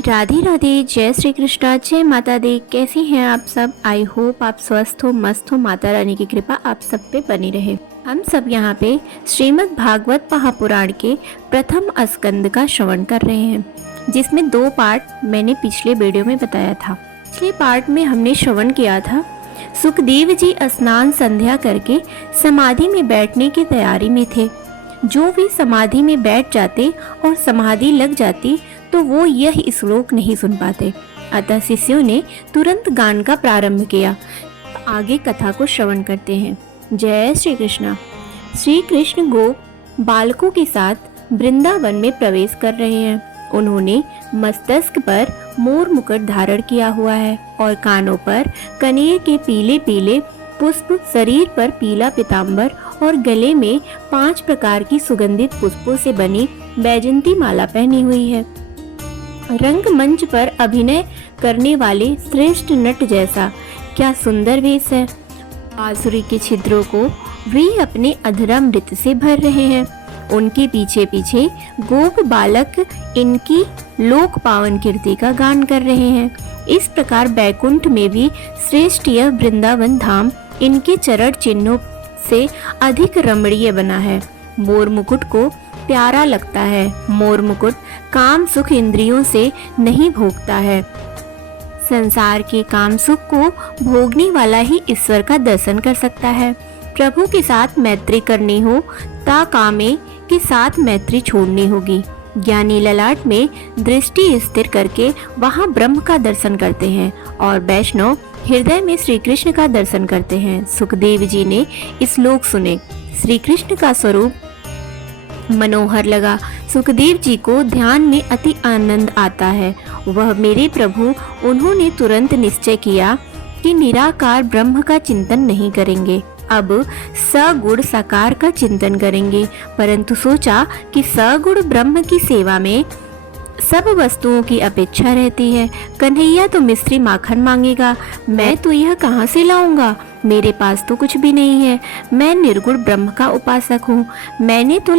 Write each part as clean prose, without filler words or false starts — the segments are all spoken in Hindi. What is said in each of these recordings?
राधे राधे, जय श्री कृष्णा, जय माता दी। कैसी हैं आप सब? आई होप आप स्वस्थ हो, मस्त हो। माता रानी की कृपा आप सब पे बनी रहे। हम सब यहाँ पे श्रीमद् भागवत महापुराण के प्रथम स्कंद का श्रवण कर रहे हैं, जिसमें 2 पार्ट मैंने पिछले वीडियो में बताया था। पिछले पार्ट में हमने श्रवण किया था सुखदेव जी स्नान संध्या करके समाधि में बैठने की तैयारी में थे। जो भी समाधि में बैठ जाते और समाधि लग जाती तो वो यह श्लोक नहीं सुन पाते। अतः शिष्यों ने तुरंत गान का प्रारंभ किया। आगे कथा को श्रवण करते हैं। जय श्री कृष्णा। श्री कृष्ण गोप बालकों के साथ वृंदावन में प्रवेश कर रहे हैं। उन्होंने मस्तक पर मोर मुकुट धारण किया हुआ है और कानों पर कनेर के पीले पीले पुष्प, शरीर पर पीला पीताम्बर और गले में 5 प्रकार की सुगंधित पुष्पों से बनी बैजंती माला पहनी हुई है। रंगमंच पर अभिनय करने वाले श्रेष्ठ नट जैसा क्या सुंदर वेश है। बांसुरी के छिद्रों को वे अपने अधरामृत से भर रहे हैं। उनके पीछे पीछे गोप बालक इनकी लोक पावन कीर्ति का गान कर रहे हैं। इस प्रकार बैकुंठ में भी श्रेष्ठ यह वृंदावन धाम इनके चरण चिन्हों से अधिक रमणीय बना है। मोर मुकुट को प्यारा लगता है। मोर मुकुट काम सुख इंद्रियों से नहीं भोगता है। संसार के काम सुख को भोगने वाला ही ईश्वर का दर्शन कर सकता है। प्रभु के साथ मैत्री करनी हो ता कामे के साथ मैत्री छोड़नी होगी। ज्ञानी ललाट में दृष्टि स्थिर करके वहां ब्रह्म का दर्शन करते हैं और वैष्णव हृदय में श्री कृष्ण का दर्शन करते हैं। सुखदेव जी ने श्लोक सुने। श्री कृष्ण का स्वरूप मनोहर लगा। सुखदेव जी को ध्यान में अति आनंद आता है। वह मेरे प्रभु। उन्होंने तुरंत निश्चय किया कि निराकार ब्रह्म का चिंतन नहीं करेंगे, अब सगुण साकार का चिंतन करेंगे। परंतु सोचा कि सगुण ब्रह्म की सेवा में सब वस्तुओं की अपेक्षा रहती है। कन्हैया तो मिश्री माखन मांगेगा, मैं तो यह कहाँ से लाऊंगा? मेरे पास तो कुछ भी नहीं है। मैं निर्गुण ब्रह्म का उपासक हूँ। मैंने तो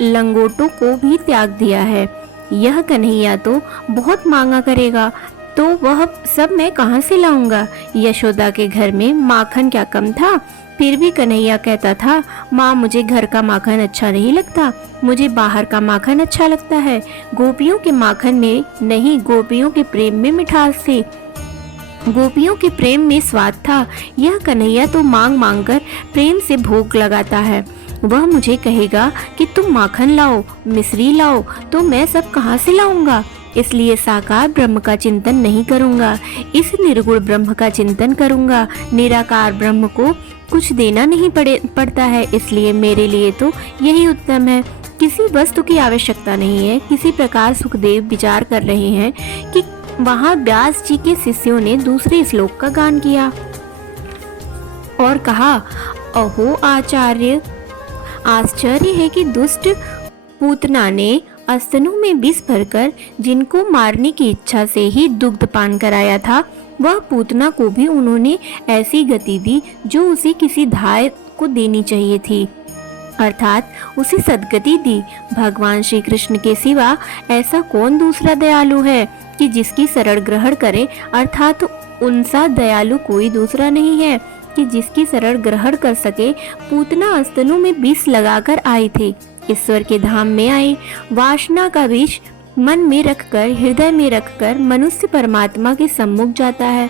लंगोटों को भी त्याग दिया है। यह कन्हैया तो बहुत मांगा करेगा, तो वह सब मैं कहाँ से लाऊंगा? यशोदा के घर में माखन क्या कम था? फिर भी कन्हैया कहता था, माँ मुझे घर का माखन अच्छा नहीं लगता, मुझे बाहर का माखन अच्छा लगता है। गोपियों के माखन में नहीं, गोपियों के प्रेम में मिठास थी, गोपियों के प्रेम में स्वाद था। यह कन्हैया तो मांग मांग कर प्रेम से भोग लगाता है। वह मुझे कहेगा कि तुम माखन लाओ, मिश्री लाओ, तो मैं सब कहाँ से लाऊंगा? इसलिए साकार ब्रह्म का चिंतन नहीं करूंगा, इस निर्गुण ब्रह्म का चिंतन करूंगा। निराकार ब्रह्म को कुछ देना नहीं पड़ता है, इसलिए मेरे लिए तो यही उत्तम है। किसी वस्तु की आवश्यकता नहीं है। किसी प्रकार सुखदेव विचार कर रहे हैं कि वहां व्यास जी के शिष्यों ने दूसरे श्लोक का गान किया और कहा, अहो आचार्य, आश्चर्य है कि दुष्ट पूतना ने स्तनों में विष भरकर जिनको मारने की इच्छा से ही दुग्ध पान कराया था, वह पूतना को भी उन्होंने ऐसी गति दी जो उसे किसी धाय को देनी चाहिए थी, अर्थात उसे सद्गति दी। भगवान श्री कृष्ण के सिवा ऐसा कौन दूसरा दयालु है कि जिसकी शरण ग्रहण करे, अर्थात उनसा दयालु कोई दूसरा नहीं है कि जिसकी शरण ग्रहण कर सके। पूतना स्तनों में विष लगाकर आई थी, ईश्वर के धाम में आई। वासना का विष मन में रखकर, हृदय में रखकर मनुष्य परमात्मा के सम्मुख जाता है,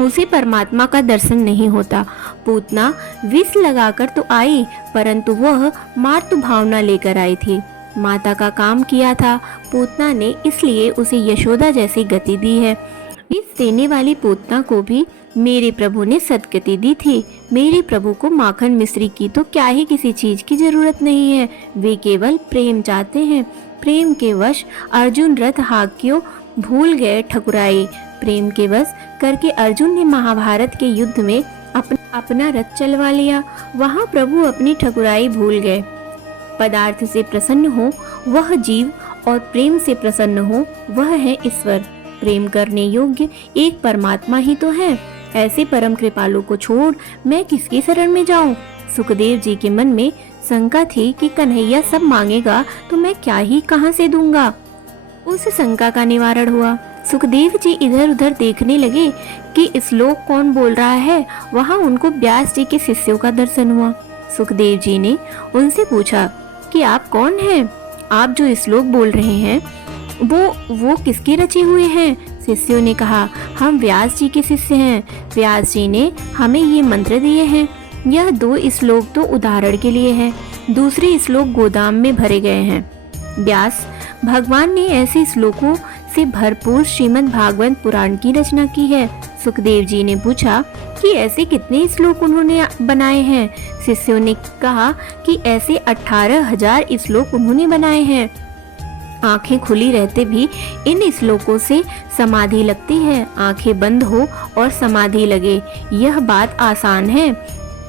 उसे परमात्मा का दर्शन नहीं होता। पूतना विष लगाकर तो आई, परंतु वह मातृ भावना लेकर आई थी। माता का काम किया था पूतना ने, इसलिए उसे यशोदा जैसी गति दी है। इस देने वाली पूतना को भी मेरे प्रभु ने सद्गति दी थी। मेरे प्रभु को माखन मिश्री की तो क्या ही किसी चीज की जरूरत नहीं है। वे केवल प्रेम चाहते हैं। प्रेम के वश अर्जुन रथ हाकियों भूल गए ठकुराई। प्रेम के वश करके अर्जुन ने महाभारत के युद्ध में अपना रथ चलवा लिया। वहाँ प्रभु अपनी ठकुराई भूल गए। पदार्थ से प्रसन्न हो वह जीव और प्रेम से प्रसन्न हो वह है ईश्वर। प्रेम करने योग्य एक परमात्मा ही तो है। ऐसे परम कृपालु को छोड़ मैं किसकी शरण में जाऊं? सुखदेव जी के मन में शंका थी कि कन्हैया सब मांगेगा तो मैं क्या ही कहां से दूंगा। उस शंका का निवारण हुआ। सुखदेव जी इधर उधर देखने लगे कि श्लोक कौन बोल रहा है। वहां उनको व्यास जी के शिष्यों का दर्शन हुआ। सुखदेव जी ने उनसे पूछा कि आप कौन हैं? आप जो श्लोक बोल रहे हैं वो किसके रचे हुए हैं? शिष्यों ने कहा, हम व्यास जी के शिष्य हैं। व्यास जी ने हमें ये मंत्र दिए हैं। यह 2 श्लोक तो उदाहरण के लिए है, दूसरे श्लोक गोदाम में भरे गए हैं। व्यास भगवान ने ऐसे श्लोकों से भरपूर श्रीमद् भागवत पुराण की रचना की है। सुखदेव जी ने पूछा कि ऐसे कितने श्लोक उन्होंने बनाए हैं? शिष्यों ने कहा कि ऐसे 18,000 श्लोक उन्होंने बनाए हैं। आंखें खुली रहते भी इन श्लोकों से समाधि लगती है। आंखें बंद हो और समाधि लगे, यह बात आसान है,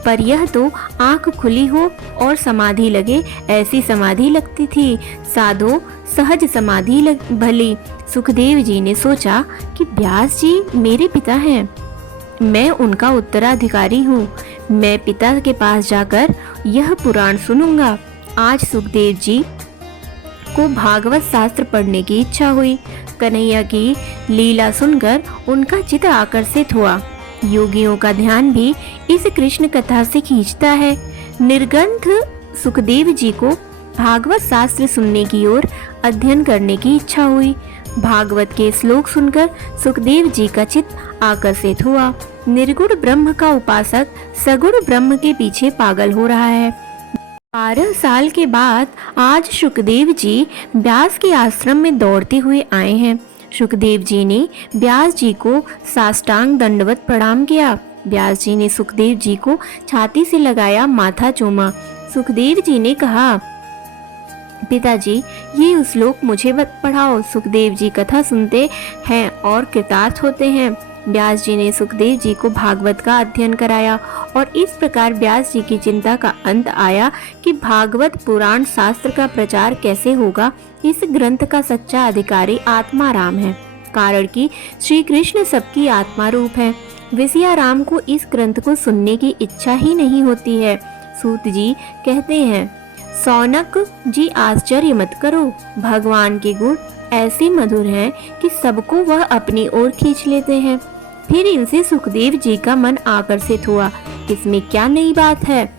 पर यह तो आंख खुली हो और समाधि लगे, ऐसी समाधि लगती थी। साधो सहज समाधि भली। सुखदेव जी ने सोचा कि व्यास जी मेरे पिता हैं, मैं उनका उत्तराधिकारी हूँ। मैं पिता के पास जाकर यह पुराण सुनूंगा। आज सुखदेव जी को भागवत शास्त्र पढ़ने की इच्छा हुई। कन्हैया की लीला सुनकर उनका चित्त आकर्षित हुआ। योगियों का ध्यान भी इस कृष्ण कथा से खींचता है। निर्ग्रंथ सुखदेव जी को भागवत शास्त्र सुनने की ओर अध्ययन करने की इच्छा हुई। भागवत के श्लोक सुनकर सुखदेव जी का चित्त आकर्षित हुआ। निर्गुण ब्रह्म का उपासक सगुण ब्रह्म के पीछे पागल हो रहा है। 12 साल के बाद आज सुखदेव जी व्यास के आश्रम में दौड़ते हुए आए हैं। सुखदेव जी ने व्यास जी को साष्टांग दंडवत प्रणाम किया। व्यास जी ने सुखदेव जी को छाती से लगाया, माथा चूमा। सुखदेव जी ने कहा, पिताजी ये श्लोक मुझे पढ़ाओ। सुखदेव जी कथा सुनते हैं और कृतार्थ होते हैं। व्यास जी ने सुखदेव जी को भागवत का अध्ययन कराया और इस प्रकार व्यास जी की चिंता का अंत आया कि भागवत पुराण शास्त्र का प्रचार कैसे होगा। इस ग्रंथ का सच्चा अधिकारी आत्मा राम है, कारण कि श्री कृष्ण सबकी आत्मा रूप है। विषया राम को इस ग्रंथ को सुनने की इच्छा ही नहीं होती है। सूत जी कहते हैं, सौनक जी आश्चर्य मत करो, भगवान के गुण ऐसे मधुर हैं कि सबको वह अपनी ओर खींच लेते हैं। फिर इनसे सुखदेव जी का मन आकर्षित हुआ। इसमें क्या नई बात है?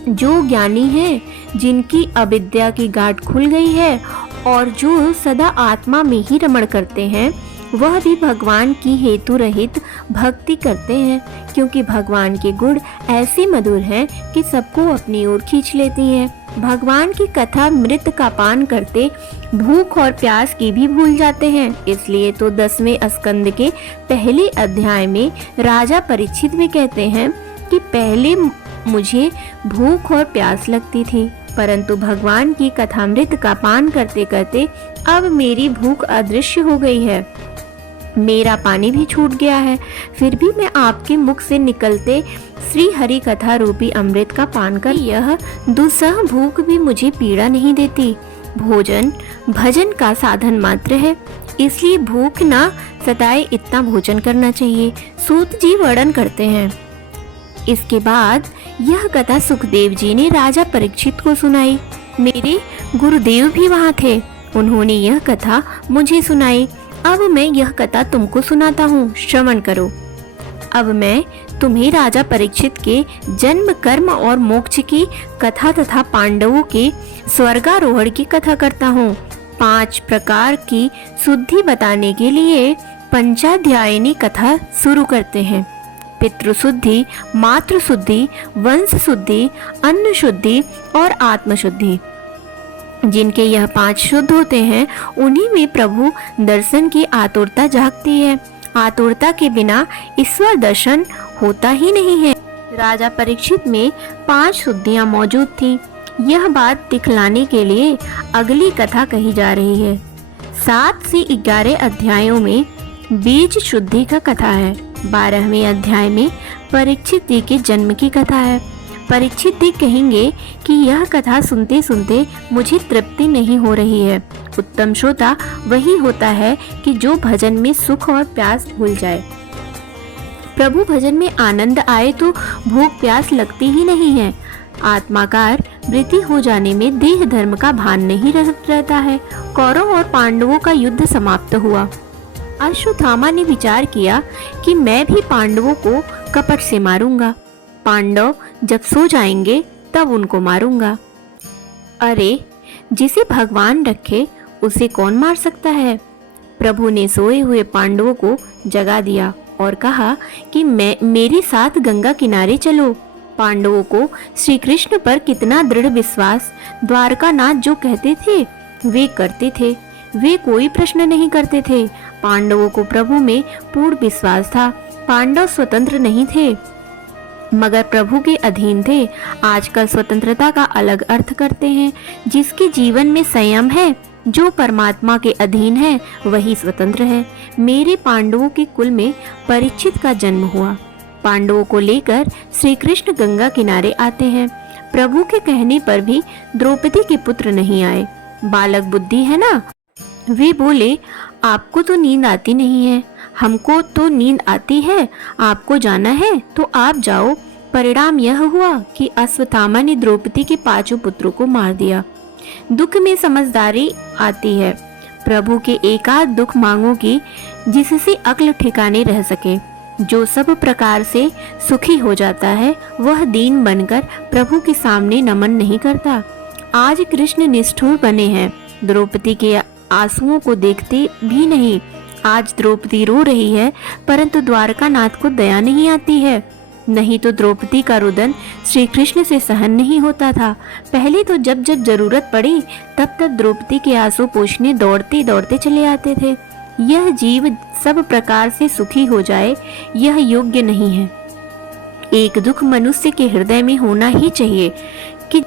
जो ज्ञानी है, जिनकी अविद्या की गांठ खुल गई है और जो सदा आत्मा में ही रमण करते हैं, वह भी भगवान की हेतु रहित भक्ति करते हैं, क्योंकि भगवान के गुण ऐसे मधुर हैं कि सबको अपनी ओर खींच लेती हैं। भगवान की कथा मृत का पान करते भूख और प्यास की भी भूल जाते हैं। इसलिए तो 10वें स्कंद के पहले अध्याय में राजा परीक्षित भी कहते हैं कि पहले मुझे भूख और प्यास लगती थी, परंतु भगवान की कथामृत का पान करते करते अब मेरी भूख अदृश्य हो गई है, मेरा पानी भी छूट गया है। फिर भी मैं आपके मुख से निकलते श्री हरि कथा रूपी अमृत का पान कर यह दुस्सह भूख भी मुझे पीड़ा नहीं देती। भोजन भजन का साधन मात्र है, इसलिए भूख ना सताए इतना भोजन करना चाहिए। सूत जी वर्णन करते हैं। इसके बाद यह कथा सुखदेव जी ने राजा परीक्षित को सुनाई। मेरे गुरुदेव भी वहाँ थे, उन्होंने यह कथा मुझे सुनाई। अब मैं यह कथा तुमको सुनाता हूँ, श्रवण करो। अब मैं तुम्हें राजा परीक्षित के जन्म, कर्म और मोक्ष की कथा तथा पांडवों के स्वर्गारोहण की कथा करता हूँ। 5 प्रकार की शुद्धि बताने के लिए पंचाध्यायिनी कथा शुरू करते हैं। पितृशुद्धि, मातृशुद्धि, वंश शुद्धि, अन्न शुद्धि और आत्मशुद्धि। जिनके यह 5 शुद्ध होते हैं, उन्हीं में प्रभु दर्शन की आतुरता जागती है। आतुरता के बिना ईश्वर दर्शन होता ही नहीं है। राजा परीक्षित में 5 शुद्धियां मौजूद थीं। यह बात दिखलाने के लिए अगली कथा कही जा रही है। 7 से 11 अध्यायों में बीज शुद्धि का कथा है। 12वें अध्याय में परीक्षित जी के जन्म की कथा है। परीक्षित जी कहेंगे कि यह कथा सुनते सुनते मुझे तृप्ति नहीं हो रही है। उत्तम श्रोता वही होता है कि जो भजन में सुख और प्यास भूल जाए। प्रभु भजन में आनंद आए तो भूख प्यास लगती ही नहीं है। आत्माकार वृद्धि हो जाने में देह धर्म का भान नहीं रहता है। कौरव और पांडवों का युद्ध समाप्त हुआ। अश्वत्थामा ने विचार किया कि मैं भी पांडवों को कपट से मारूंगा। पांडव जब सो जाएंगे तब उनको मारूंगा। अरे, जिसे भगवान रखे उसे कौन मार सकता है। प्रभु ने सोए हुए पांडवों को जगा दिया और कहा कि मेरे साथ गंगा किनारे चलो। पांडवों को श्री कृष्ण पर कितना दृढ़ विश्वास, द्वारकानाथ जो कहते थे वे करते थे। वे कोई प्रश्न नहीं करते थे। पांडवों को प्रभु में पूर्ण विश्वास था। पांडव स्वतंत्र नहीं थे मगर प्रभु के अधीन थे। आजकल स्वतंत्रता का अलग अर्थ करते हैं। जिसके जीवन में संयम है, जो परमात्मा के अधीन है, वही स्वतंत्र है। मेरे पांडवों के कुल में परीक्षित का जन्म हुआ। पांडवों को लेकर श्री कृष्ण गंगा किनारे आते हैं। प्रभु के कहने पर भी द्रौपदी के पुत्र नहीं आए। बालक बुद्धि है ना। वे बोले, आपको तो नींद आती नहीं है, हमको तो नींद आती है। आपको जाना है तो आप जाओ। परिणाम यह हुआ कि अश्वत्थामा ने द्रौपदी के 5 पुत्रों को मार दिया। दुख में समझदारी आती है। प्रभु के एकाध दुख मांगोगी जिससे अक्ल ठिकाने रह सके। जो सब प्रकार से सुखी हो जाता है वह दीन बनकर प्रभु के सामने नमन नहीं करता। आज कृष्ण निष्ठुर बने हैं। द्रौपदी के आंसुओं को देखते भी नहीं। आज द्रौपदी रो रही है परंतु द्वारकानाथ को दया नहीं आती है। नहीं तो द्रौपदी का रुदन श्री कृष्ण से सहन नहीं होता था। पहले तो जब जब जरूरत पड़ी तब तब द्रौपदी के आंसू पोंछने दौड़ते दौड़ते चले आते थे। यह जीव सब प्रकार से सुखी हो जाए यह योग्य नहीं है। एक दुख मनुष्य के हृदय में होना ही चाहिए कि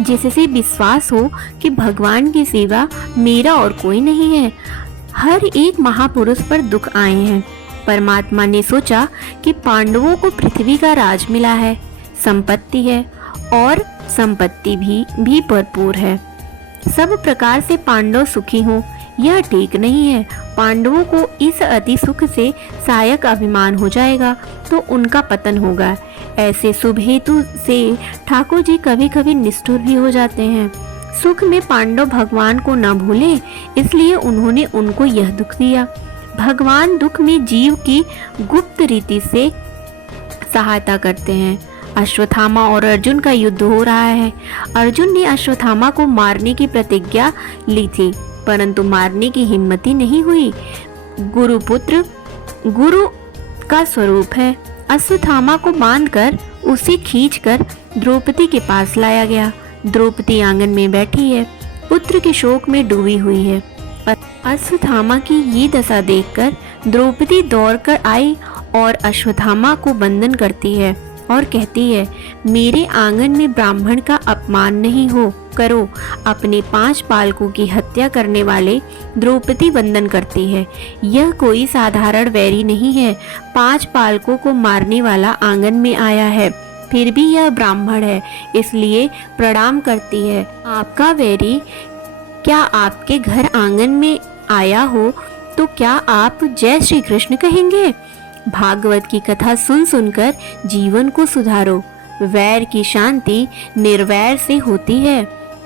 जिससे विश्वास हो कि भगवान की सिवा मेरा और कोई नहीं है। हर एक महापुरुष पर दुख आए हैं। परमात्मा ने सोचा कि पांडवों को पृथ्वी का राज मिला है, संपत्ति है और संपत्ति भी भरपूर है। सब प्रकार से पांडव सुखी हों यह ठीक नहीं है। पांडवों को इस अति सुख से सहायक अभिमान हो जाएगा तो उनका पतन होगा। ऐसे शुभ हेतु से ठाकुर जी कभी कभी निष्ठुर भी हो जाते हैं। सुख में पांडव भगवान को न भूले इसलिए उन्होंने उनको यह दुख दिया। भगवान दुख में जीव की गुप्त रीति से सहायता करते हैं। अश्वत्थामा और अर्जुन का युद्ध हो रहा है। अर्जुन ने अश्वत्थामा को मारने की प्रतिज्ञा ली थी परंतु मारने की हिम्मत ही नहीं हुई। गुरुपुत्र गुरु का स्वरूप है। अश्वत्थामा को बांधकर उसे खींचकर द्रौपदी के पास लाया गया। द्रौपदी आंगन में बैठी है, पुत्र के शोक में डूबी हुई है। अश्वत्थामा की ये दशा देखकर द्रौपदी दौड़कर आई और अश्वत्थामा को बंधन करती है और कहती है, मेरे आंगन में ब्राह्मण का अपमान नहीं हो करो। अपने 5 बालकों की हत्या करने वाले द्रौपदी वंदन करती है। यह कोई साधारण वैरी नहीं है। 5 बालकों को मारने वाला आंगन में आया है, फिर भी यह ब्राह्मण है इसलिए प्रणाम करती है। आपका वैरी क्या आपके घर आंगन में आया हो तो क्या आप जय श्री कृष्ण कहेंगे। भागवत की कथा सुन सुनकर जीवन को सुधारो। वैर की शांति निर्वैर से होती है,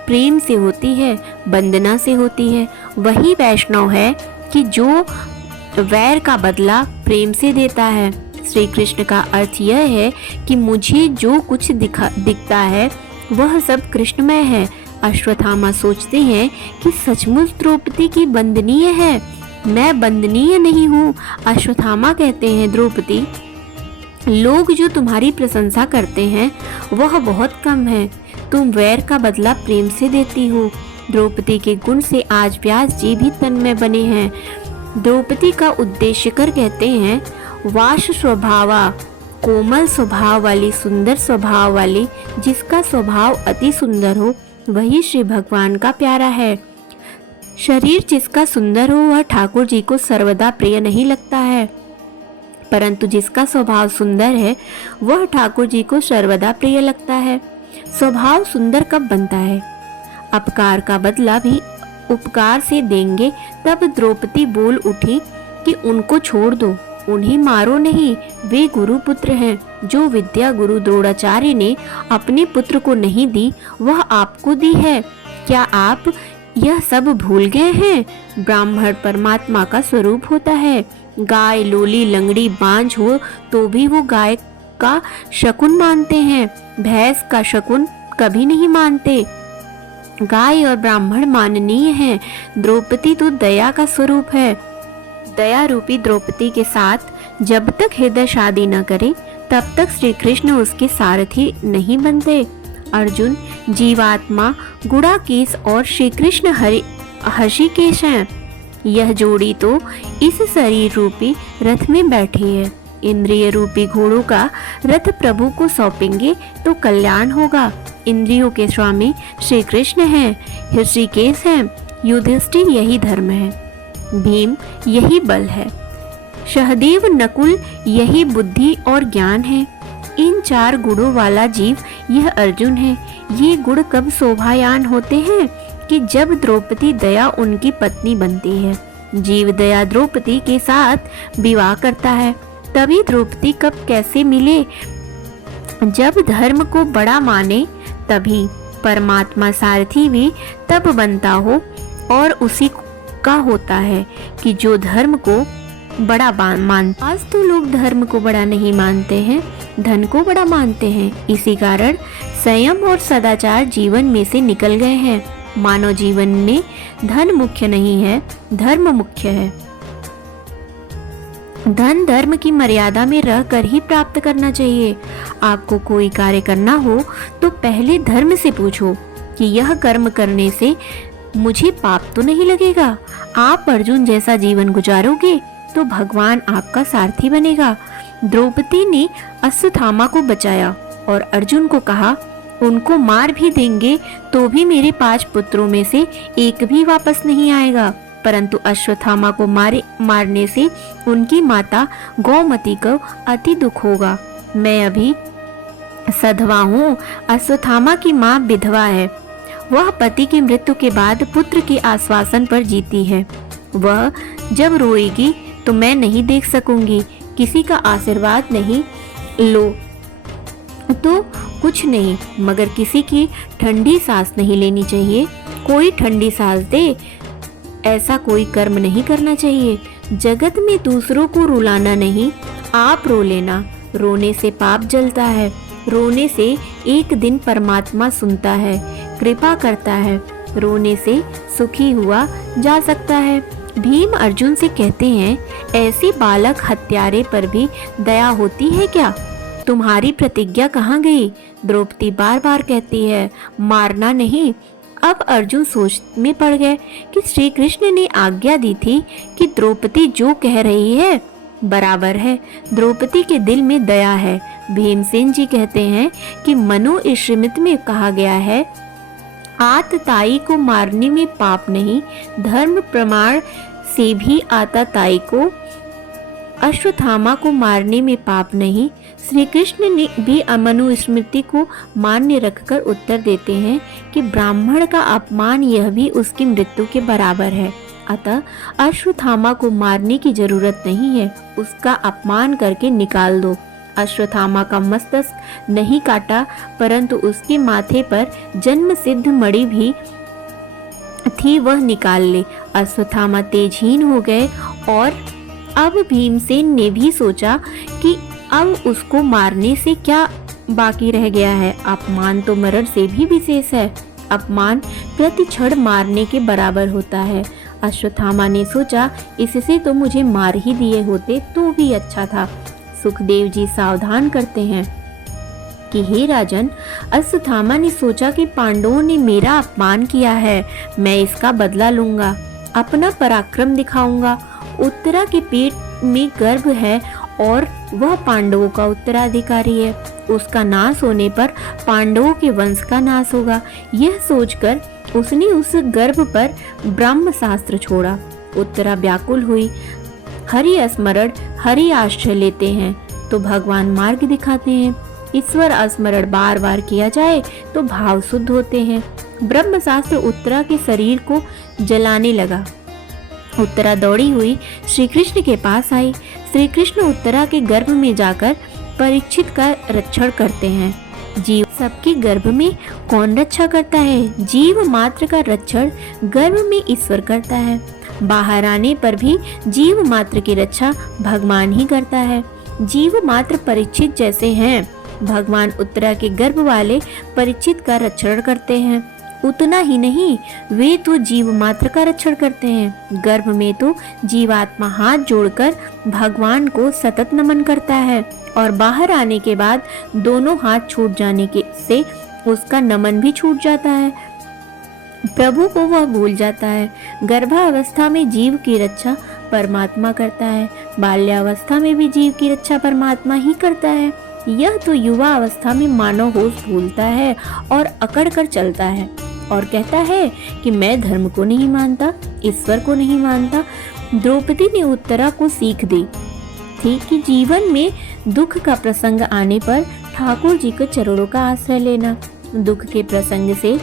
प्रेम से होती है, वंदना से होती है। वही वैष्णव है कि जो वैर का बदला प्रेम से देता है। श्री कृष्ण का अर्थ यह है कि मुझे जो कुछ दिखता है वह सब कृष्णमय है। अश्वत्थामा सोचते हैं कि सचमुच द्रौपदी की वंदनीय है, मैं वंदनीय नहीं हूँ। अश्वत्थामा कहते हैं, द्रौपदी, लोग जो तुम्हारी प्रशंसा करते हैं वह बहुत कम है। तुम वैर का बदला प्रेम से देती हो। द्रौपदी के गुण से आज व्यास जी भी तन्मय बने हैं। द्रौपदी का उद्देश्यकर कहते हैं, वाश स्वभावा, कोमल स्वभाव वाली, सुंदर स्वभाव वाली, जिसका स्वभाव अति सुंदर हो वही श्री भगवान का प्यारा है। शरीर जिसका सुंदर हो वह ठाकुर जी को सर्वदा प्रिय नहीं लगता है, परंतु जिसका स्वभाव सुंदर है वह ठाकुर जी को सर्वदा प्रिय लगता है। स्वभाव सुंदर कब बनता है? अपकार का बदला भी उपकार से देंगे। तब द्रौपदी बोल उठी कि उनको छोड़ दो, उन्हें मारो नहीं, वे गुरु पुत्र हैं। जो विद्या गुरु द्रोणाचार्य ने अपने पुत्र को नहीं दी वह आपको दी है। क्या आप यह सब भूल गए हैं? ब्राह्मण परमात्मा का स्वरूप होता है। गाय लोली लंगड़ी बांझ हो तो भी वो गाय का शकुन मानते हैं, भैंस का शकुन कभी नहीं मानते। गाय और ब्राह्मण माननीय हैं। द्रौपदी तो दया का स्वरूप है। दया रूपी द्रौपदी के साथ जब तक हृदय शादी न करे तब तक श्री कृष्ण उसके सारथी नहीं बनते। अर्जुन जीवात्मा गुड़ाकेश और श्री कृष्ण हर्षिकेश हैं। यह जोड़ी तो इस शरीर रूपी रथ में बैठी है। इंद्रिय रूपी घोड़ों का रथ प्रभु को सौंपेंगे तो कल्याण होगा। इंद्रियों के स्वामी श्री कृष्ण हैं, हृषिकेश हैं, युधिष्ठिर यही धर्म है, भीम यही बल है, सहदेव नकुल यही बुद्धि और ज्ञान है। इन 4 गुणों वाला जीव यह अर्जुन है। ये गुण कब शोभायान होते हैं कि जब द्रौपदी दया उनकी पत्नी बनती है। जीव दया द्रौपदी के साथ विवाह करता है। तभी द्रौपदी कब कैसे मिले? जब धर्म को बड़ा माने तभी। परमात्मा सारथी भी तब बनता हो और उसी का होता है कि जो धर्म को बड़ा मानता। आज तो लोग धर्म को बड़ा नहीं मानते हैं, धन को बड़ा मानते हैं। इसी कारण संयम और सदाचार जीवन में से निकल गए हैं। मानव जीवन में धन मुख्य नहीं है, धर्म मुख्य है। धन धर्म की मर्यादा में रहकर ही प्राप्त करना चाहिए। आपको कोई कार्य करना हो तो पहले धर्म से पूछो कि यह कर्म करने से मुझे पाप तो नहीं लगेगा। आप अर्जुन जैसा जीवन गुजारोगे तो भगवान आपका सारथी बनेगा। द्रौपदी ने अश्वत्थामा को बचाया और अर्जुन को कहा उनको मार भी देंगे तो भी मेरे 5 पुत्रों में से एक भी वापस नहीं आएगा। परंतु अश्वत्थामा को मारने से उनकी माता गौमती को अति दुख होगा। मैं अभी सधवा हूँ। अश्वत्थामा की माँ विधवा है। वह पति की मृत्यु के बाद पुत्र के आश्वासन पर जीती है। वह जब रोएगी तो मैं नहीं देख सकूंगी। किसी का आशीर्वाद नहीं लो तो कुछ नहीं, मगर किसी की ठंडी सांस नहीं लेनी चाहिए। कोई ठंडी सांस दे ऐसा कोई कर्म नहीं करना चाहिए। जगत में दूसरों को रुलाना नहीं, आप रो लेना। रोने से पाप जलता है। रोने से एक दिन परमात्मा सुनता है, कृपा करता है। रोने से सुखी हुआ जा सकता है। भीम अर्जुन से कहते हैं ऐसी बालक हत्यारे पर भी दया होती है क्या? तुम्हारी प्रतिज्ञा कहाँ गई? द्रौपदी बार बार कहती है मारना नहीं। अब अर्जुन सोच में पड़ गए कि श्री कृष्ण ने आज्ञा दी थी कि द्रौपदी जो कह रही है बराबर है। द्रौपदी के दिल में दया है। भीमसेन जी कहते हैं कि मनुस्मृति में कहा गया है आतताई को मारने में पाप नहीं, धर्म प्रमाण से भी आतताई को अश्वत्थामा को मारने में पाप नहीं। श्री कृष्ण ने भी मनुस्मृति को मान्य रखकर उत्तर देते हैं कि ब्राह्मण का अपमान यह भी उसकी मृत्यु के बराबर है। अतः अश्वत्थामा को मारने की जरूरत नहीं है, उसका अपमान करके निकाल दो। अश्वत्थामा का मस्तक नहीं काटा, परंतु उसके माथे पर जन्म सिद्ध मणि भी थी, वह निकाल ले। अश्वत्थामा तेजहीन हो गए और अब भीमसेन ने भी सोचा कि अब उसको मारने से क्या बाकी रह गया है। अपमान तो मरण से भी विशेष है। अपमान प्रति क्षण मारने के बराबर होता है। अश्वत्थामा ने सोचा इससे तो मुझे मार ही दिए होते तो भी अच्छा था। सुखदेव जी सावधान करते हैं कि हे राजन, अश्वत्थामा ने सोचा कि पांडवों ने मेरा अपमान किया है, मैं इसका बदला लूंगा, अपना पराक्रम दिखाऊंगा। उत्तरा के पेट में गर्भ है और वह पांडवों का उत्तराधिकारी है। उसका नाश होने पर पांडवों के वंश का नाश होगा। यह सोचकर उसने उस गर्भ पर ब्रह्म शास्त्र छोड़ा। उत्तरा व्याकुल हुई। हरि स्मरण हरि आश्रय लेते हैं तो भगवान मार्ग दिखाते हैं। ईश्वर स्मरण बार बार किया जाए तो भाव शुद्ध होते हैं। ब्रह्म शास्त्र उत्तरा के शरीर को जलाने लगा। उत्तरा दौड़ी हुई श्री कृष्ण के पास आई। श्री कृष्ण उत्तरा के गर्भ में जाकर परीक्षित का रक्षण करते हैं। जीव सबके गर्भ में कौन रक्षा करता है? जीव मात्र का रक्षण गर्भ में ईश्वर करता है। बाहर आने पर भी जीव मात्र की रक्षा भगवान ही करता है। जीव मात्र परीक्षित जैसे हैं, भगवान उत्तरा के गर्भ वाले परीक्षित का रक्षण करते हैं। उतना ही नहीं, वे तो जीव मात्र का रक्षण करते हैं। गर्भ में तो जीवात्मा हाथ जोड़कर भगवान को सतत नमन करता है और बाहर आने के बाद दोनों हाथ छूट जाने के से उसका नमन भी छूट जाता है। प्रभु को वह भूल जाता है। गर्भावस्था में जीव की रक्षा परमात्मा करता है, बाल्यावस्था में भी जीव की रक्षा परमात्मा ही करता है। यह तो युवा अवस्था में मानव होश भूलता है और अकड़ कर चलता है और कहता है कि मैं धर्म को नहीं मानता, ईश्वर को नहीं मानता। द्रौपदी ने उत्तरा को सीख दी थी कि जीवन में दुख का प्रसंग आने पर ठाकुर जी के चरणों का आश्रय लेना। दुख के प्रसंग से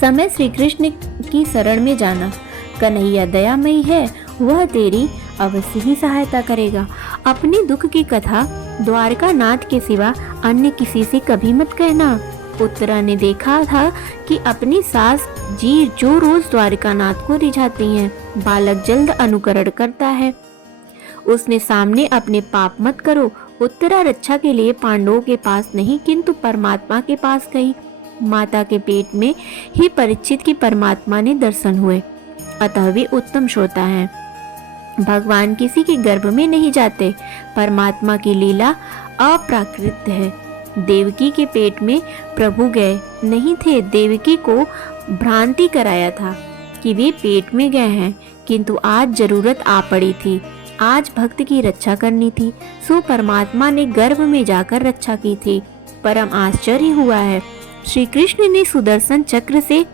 समय श्री कृष्ण की शरण में जाना। कन्हैया दयामयी है, वह तेरी अवश्य ही सहायता करेगा। अपने दुख की कथा द्वारका नाथ के सिवा अन्य किसी से कभी मत कहना। उत्तरा ने देखा था कि अपनी सास जी जो रोज द्वारका नाथ को रिझाती हैं, बालक जल्द अनुकरण करता है। उसने सामने अपने पाप मत करो। उत्तरा रक्षा के लिए पांडवों के पास नहीं किंतु परमात्मा के पास गई। माता के पेट में ही परीक्षित की परमात्मा ने दर्शन हुए, अतः वे उत्तम श्रोता हैं। भगवान किसी के गर्भ में नहीं जाते। परमात्मा की लीला अप्राकृत है। देवकी के पेट में प्रभु गए नहीं थे। देवकी को भ्रांति कराया था कि वे पेट में गए हैं, किंतु आज जरूरत आ पड़ी थी। आज भक्त की रक्षा करनी थी, सो परमात्मा ने गर्भ में जाकर रक्षा की थी। परम आश्चर्य हुआ है। श्री कृष्ण ने सुदर्शन चक्र से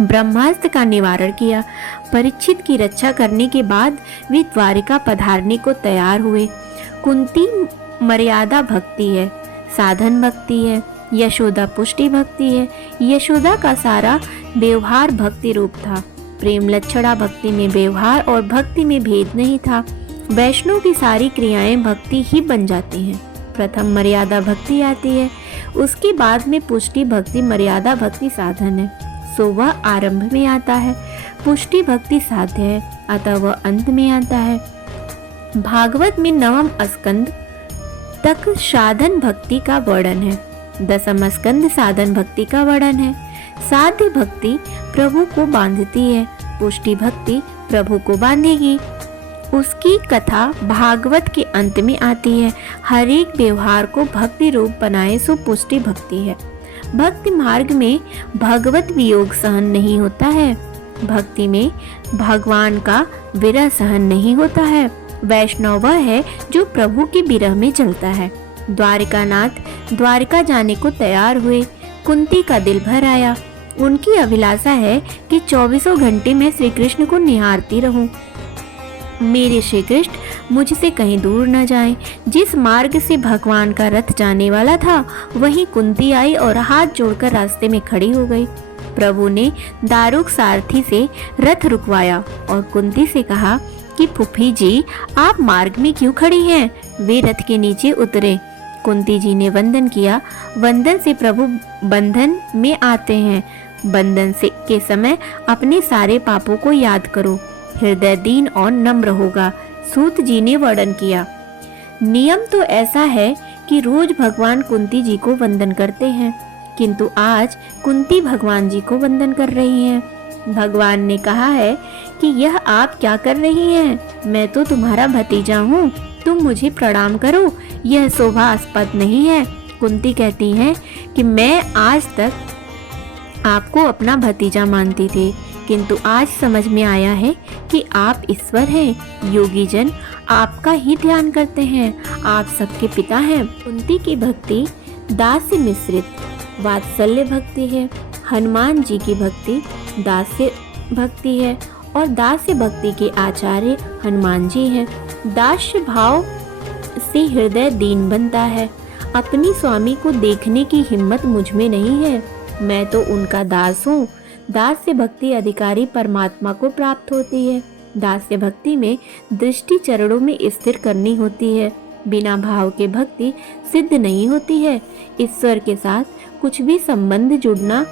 ब्रह्मास्त्र का निवारण किया। परीक्षित की रक्षा करने के बाद वे द्वारिका पधारने को तैयार हुए। कुंती मर्यादा भक्ति है, साधन भक्ति है, यशोदा पुष्टि भक्ति है। यशोदा का सारा व्यवहार भक्ति रूप था। प्रेम लक्षणा भक्ति में व्यवहार और भक्ति में भेद नहीं था। वैष्णव की सारी क्रियाएं भक्ति ही बन जाती हैं। प्रथम मर्यादा भक्ति आती है, उसके बाद में पुष्टि भक्ति। मर्यादा भक्ति साधन है, सो वह आरंभ में आता है। पुष्टि भक्ति साध्य है, अतः वह अंत में आता है। भागवत में 9वें स्कंद तक साधन भक्ति का वर्णन है। 10वां स्कंद साधन भक्ति का वर्णन है। साध्य भक्ति प्रभु को बांधती है, पुष्टि भक्ति प्रभु को बांधेगी। उसकी कथा भागवत के अंत में आती है। हर एक व्यवहार को भक्ति रूप बनाए सो पुष्टि भक्ति है। भक्ति मार्ग में भगवत वियोग सहन नहीं होता है। भक्ति में भगवान का विरह सहन नहीं होता है। वैष्णव वह है जो प्रभु के विरह में चलता है। द्वारिका नाथ द्वारिका जाने को तैयार हुए। कुंती का दिल भर आया। उनकी अभिलाषा है कि 24 घंटे में श्री कृष्ण को निहारती रहूं। मेरे श्री कृष्ण मुझसे कहीं दूर न जाएं। जिस मार्ग से भगवान का रथ जाने वाला था वहीं कुंती आई और हाथ जोड़कर रास्ते में खड़ी हो गई। प्रभु ने दारुक सारथी से रथ रुकवाया और कुंती से कहा कि फूफी जी आप मार्ग में क्यों खड़ी हैं? वे रथ के नीचे उतरे। कुंती जी ने वंदन किया। वंदन से प्रभु बंधन में आते हैं। बंधन से के समय अपने सारे पापों को याद करो, हृदय दीन और नम्र होगा। सूत जी ने वर्णन किया। नियम तो ऐसा है कि रोज भगवान कुंती जी को वंदन करते हैं, किंतु आज कुंती भगवान जी को वंदन कर रही हैं। भगवान ने कहा है कि यह आप क्या कर रही हैं? मैं तो तुम्हारा भतीजा हूँ, तुम मुझे प्रणाम करो। यह शोभास्पद नहीं है। कुंती कहती हैं कि मैं आज तक आपको अपना भतीजा मानती थी, किंतु आज समझ में आया है कि आप ईश्वर हैं। योगी जन आपका ही ध्यान करते हैं, आप सबके पिता हैं। कुंती की भक्ति दास्य मिश्रित वात्सल्य भक्ति है। हनुमान जी की भक्ति दास्य भक्ति है और दास्य भक्ति के आचार्य हनुमान जी हैं। दास्य भाव से हृदय दीन बनता है। अपनी स्वामी को देखने की हिम्मत मुझ में नहीं है, मैं तो उनका दास हूँ। दास्य भक्ति अधिकारी परमात्मा को प्राप्त होती है। दास्य भक्ति में दृष्टि चरणों में स्थिर करनी होती है। बिना भाव के भक्ति सिद्ध नहीं होती है। ईश्वर के साथ कुछ भी संबंध जुड़ना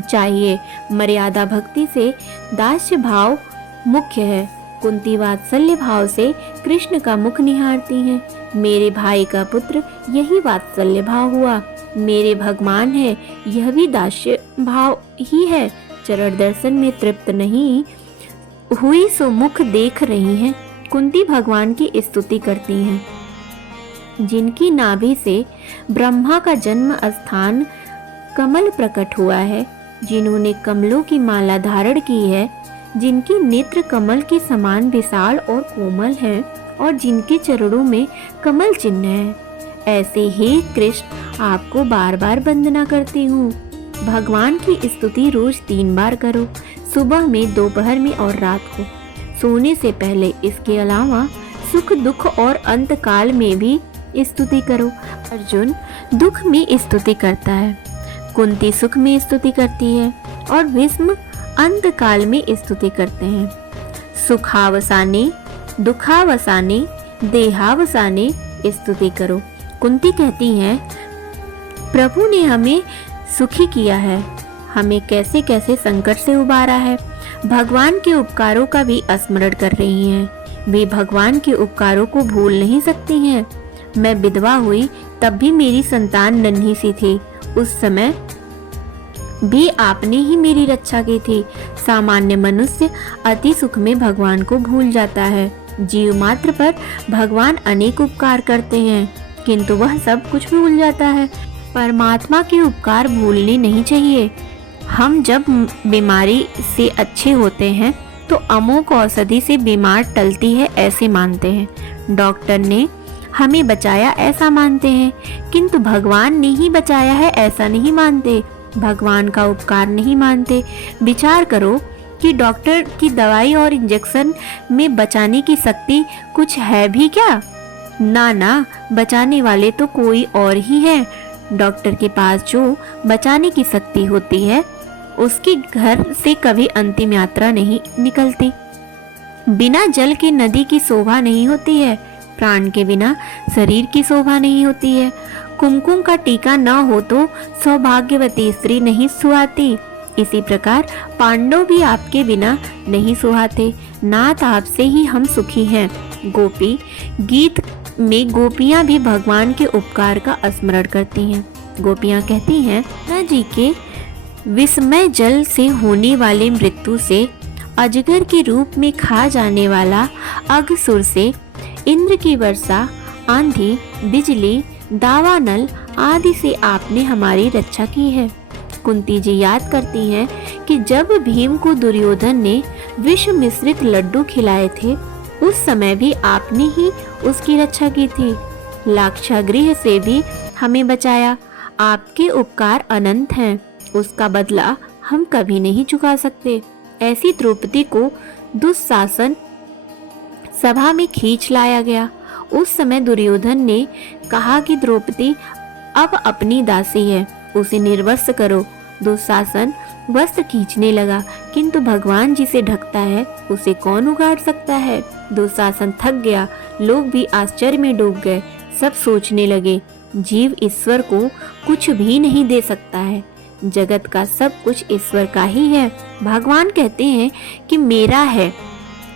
चाहिए। मर्यादा भक्ति से दास्य भाव मुख्य है। कुंती वात्सल्य भाव से कृष्ण का मुख निहारती हैं। मेरे भाई का पुत्र यही वात्सल्य भाव हुआ। मेरे भगवान है, यह भी दास्य भाव ही है। चरण दर्शन में तृप्त नहीं हुई सो मुख देख रही हैं। कुंती भगवान की स्तुति करती हैं। जिनकी नाभि से ब्रह्मा का जन्म स्थान कमल प्रकट हुआ है, जिन्होंने कमलों की माला धारण की है, जिनके नेत्र कमल के समान विशाल और कोमल हैं और जिनके चरणों में कमल चिन्ह है, ऐसे ही कृष्ण आपको बार बार वंदना करती हूँ। भगवान की स्तुति रोज 3 बार करो, सुबह में, दोपहर में और रात को सोने से पहले। इसके अलावा सुख दुख और अंत काल में भी स्तुति करो। अर्जुन दुख में स्तुति करता है, कुंती सुख में स्तुति करती है और भीष्म अंत काल में स्तुति करते हैं। सुखावसाने दुखावसाने देहावसाने स्तुति करो। कुंती कहती हैं, प्रभु ने हमें सुखी किया है, हमें कैसे कैसे संकट से उबारा है। भगवान के उपकारों का भी स्मरण कर रही हैं। वे भगवान के उपकारों को भूल नहीं सकती हैं। मैं विधवा हुई तब भी मेरी संतान नन्ही सी थी। उस समय भी आपने ही मेरी रक्षा की थी। सामान्य मनुष्य अति सुख में भगवान को भूल जाता है। जीव मात्र पर भगवान अनेक उपकार करते हैं, किंतु वह सब कुछ भूल जाता है। परमात्मा के उपकार भूलने नहीं चाहिए। हम जब बीमारी से अच्छे होते हैं तो अमोघ औषधि से बीमार टलती है ऐसे मानते हैं। डॉक्टर ने हमें बचाया ऐसा मानते हैं, किंतु भगवान ने ही बचाया है ऐसा नहीं मानते। भगवान का उपकार नहीं मानते। विचार करो कि डॉक्टर की दवाई और इंजेक्शन में बचाने की शक्ति कुछ है भी क्या? ना, बचाने वाले तो कोई और ही है। डॉक्टर के पास जो बचाने की शक्ति होती है, उसके घर से कभी अंतिम यात्रा नहीं निकलती। बिना जल के नदी की शोभा नहीं होती है, प्राण के बिना शरीर की शोभा नहीं होती है। कुमकुम का टीका न हो तो सौभाग्यवती स्त्री नहीं सुहाती। इसी प्रकार पांडव भी आपके बिना नहीं सुहाते। नाथ आपसे ही हम सुखी हैं। गोपी गीत में गोपियां भी भगवान के उपकार का स्मरण करती हैं। गोपियां कहती हैं, गंगा जी के विस्मय जल से होने वाले मृत्यु से, अजगर के रूप में खा जाने वाला अघसुर से, इंद्र की वर्षा, आंधी, बिजली, दावानल आदि से आपने हमारी रक्षा की है। कुंती जी याद करती हैं कि जब भीम को दुर्योधन ने विष मिश्रित लड्डू खिलाए थे, उस समय भी आपने ही उसकी रक्षा की थी। लाक्षागृह से भी हमें बचाया। आपके उपकार अनंत हैं, उसका बदला हम कभी नहीं चुका सकते। ऐसी द्रौपदी को दुशासन सभा में खींच लाया गया। उस समय दुर्योधन ने कहा कि द्रौपदी अब अपनी दासी है, उसे निर्वस्त्र करो। दुशासन वस्त्र खींचने लगा, किंतु भगवान जिसे ढकता है उसे कौन उगाड़ सकता है। दुशासन थक गया। लोग भी आश्चर्य में डूब गए। सब सोचने लगे, जीव ईश्वर को कुछ भी नहीं दे सकता है, जगत का सब कुछ ईश्वर का ही है। भगवान कहते हैं कि मेरा है,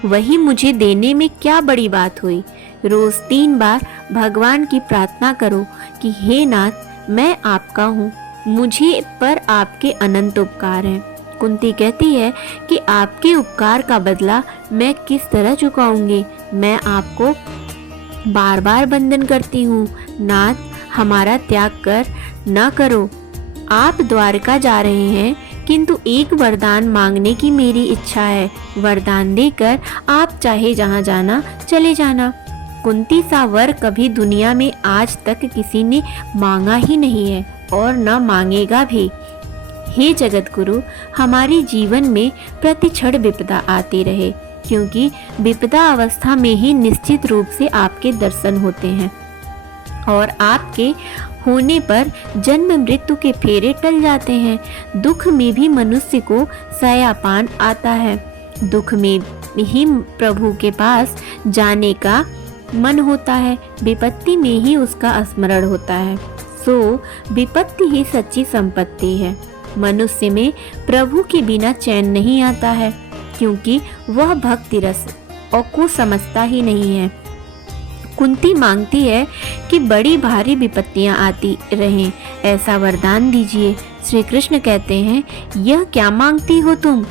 वही मुझे देने में क्या बड़ी बात हुई। रोज 3 बार भगवान की प्रार्थना करो कि हे नाथ, मैं आपका हूँ, मुझे पर आपके अनंत उपकार हैं। कुंती कहती है कि आपके उपकार का बदला मैं किस तरह चुकाऊंगी। मैं आपको बार बार वंदन करती हूँ। नाथ, हमारा त्याग कर न करो। आप द्वारका जा रहे हैं, किंतु एक वरदान मांगने की मेरी इच्छा है। वरदान देकर आप चाहे जहाँ जाना चले जाना। कुंती सा वर कभी दुनिया में आज तक किसी ने मांगा ही नहीं है और न मांगेगा भी। हे जगत गुरु, हमारे जीवन में प्रति क्षण विपदा आती रहे, क्योंकि विपदा अवस्था में ही निश्चित रूप से आपके दर्शन होते हैं और आपके होने पर जन्म मृत्यु के फेरे टल जाते हैं। दुख में भी मनुष्य को सयापान आता है। दुख में ही प्रभु के पास जाने का मन होता है, विपत्ति में ही उसका स्मरण होता है। सो विपत्ति ही सच्ची संपत्ति है। मनुष्य में प्रभु के बिना चैन नहीं आता है, क्योंकि वह भक्ति रस और को समझता ही नहीं है। कुंती मांगती है कि बड़ी भारी विपत्तियां आती रहें, ऐसा वरदान दीजिए। श्री कृष्ण कहते हैं, यह क्या मांगती हो तुम?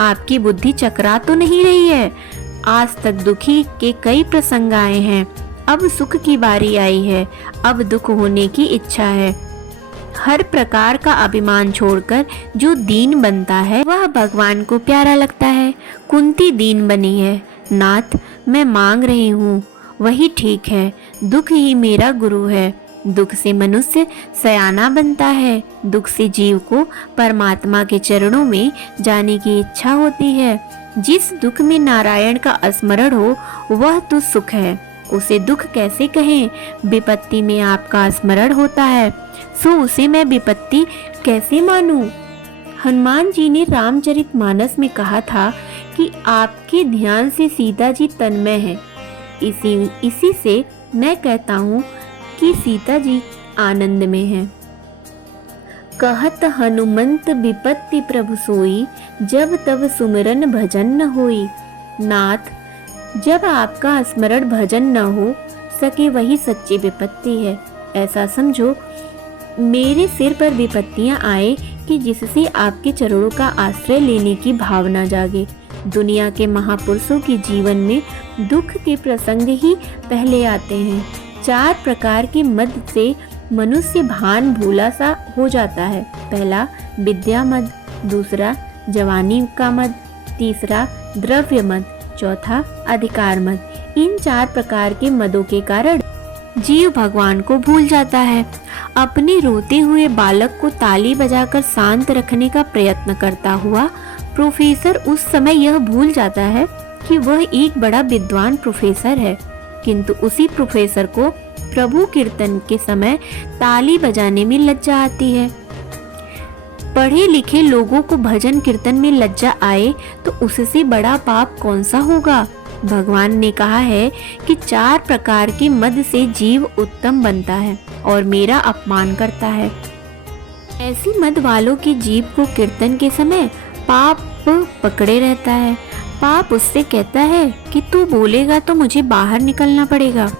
आपकी बुद्धि चकरा तो नहीं रही है? आज तक दुखी के कई प्रसंग आए हैं, अब सुख की बारी आई है, अब दुख होने की इच्छा है। हर प्रकार का अभिमान छोड़कर जो दीन बनता है वह भगवान को प्यारा लगता है। कुंती दीन बनी है। नाथ, मैं मांग रही हूँ वही ठीक है, दुख ही मेरा गुरु है। दुख से मनुष्य सयाना बनता है, दुख से जीव को परमात्मा के चरणों में जाने की इच्छा होती है। जिस दुख में नारायण का स्मरण हो वह तो सुख है, उसे दुख कैसे कहें? विपत्ति में आपका स्मरण होता है, सो उसे मैं विपत्ति कैसे मानूं? हनुमान जी ने रामचरितमानस में कहा कि आपके ध्यान से सीता जी तन्मय है। इसी से मैं कहता हूँ कि सीता जी आनंद में है। कहत हनुमंत विपत्ति प्रभु सोई, जब तब सुमिरन भजन न होई। नाथ, जब आपका स्मरण भजन न हो सके वही सच्ची विपत्ति है। ऐसा समझो मेरे सिर पर विपत्तियां आए कि जिससे आपके चरणों का आश्रय लेने की भावना जागे। दुनिया के महापुरुषों के जीवन में दुख के प्रसंग ही पहले आते हैं। 4 प्रकार के मद से मनुष्य भान भूला सा हो जाता है। पहला विद्या मद, दूसरा जवानी का मद, तीसरा द्रव्य मद, चौथा अधिकार मद। इन 4 प्रकार के मदों के कारण जीव भगवान को भूल जाता है। अपने रोते हुए बालक को ताली बजाकर शांत रखने का प्रयत्न करता हुआ प्रोफेसर उस समय यह भूल जाता है कि वह एक बड़ा विद्वान प्रोफेसर है, किंतु उसी प्रोफेसर को प्रभु कीर्तन के समय ताली बजाने में लज्जा आती है। पढ़े लिखे लोगों को भजन कीर्तन में लज्जा आए तो उससे बड़ा पाप कौन सा होगा? भगवान ने कहा है कि 4 प्रकार के मद से जीव उत्तम बनता है और मेरा अपमान करता है। ऐसी मद वालों की जीव को कीर्तन के समय पाप पकड़े रहता है। पाप उससे कहता है कि तू बोलेगा तो मुझे बाहर निकलना पड़ेगा।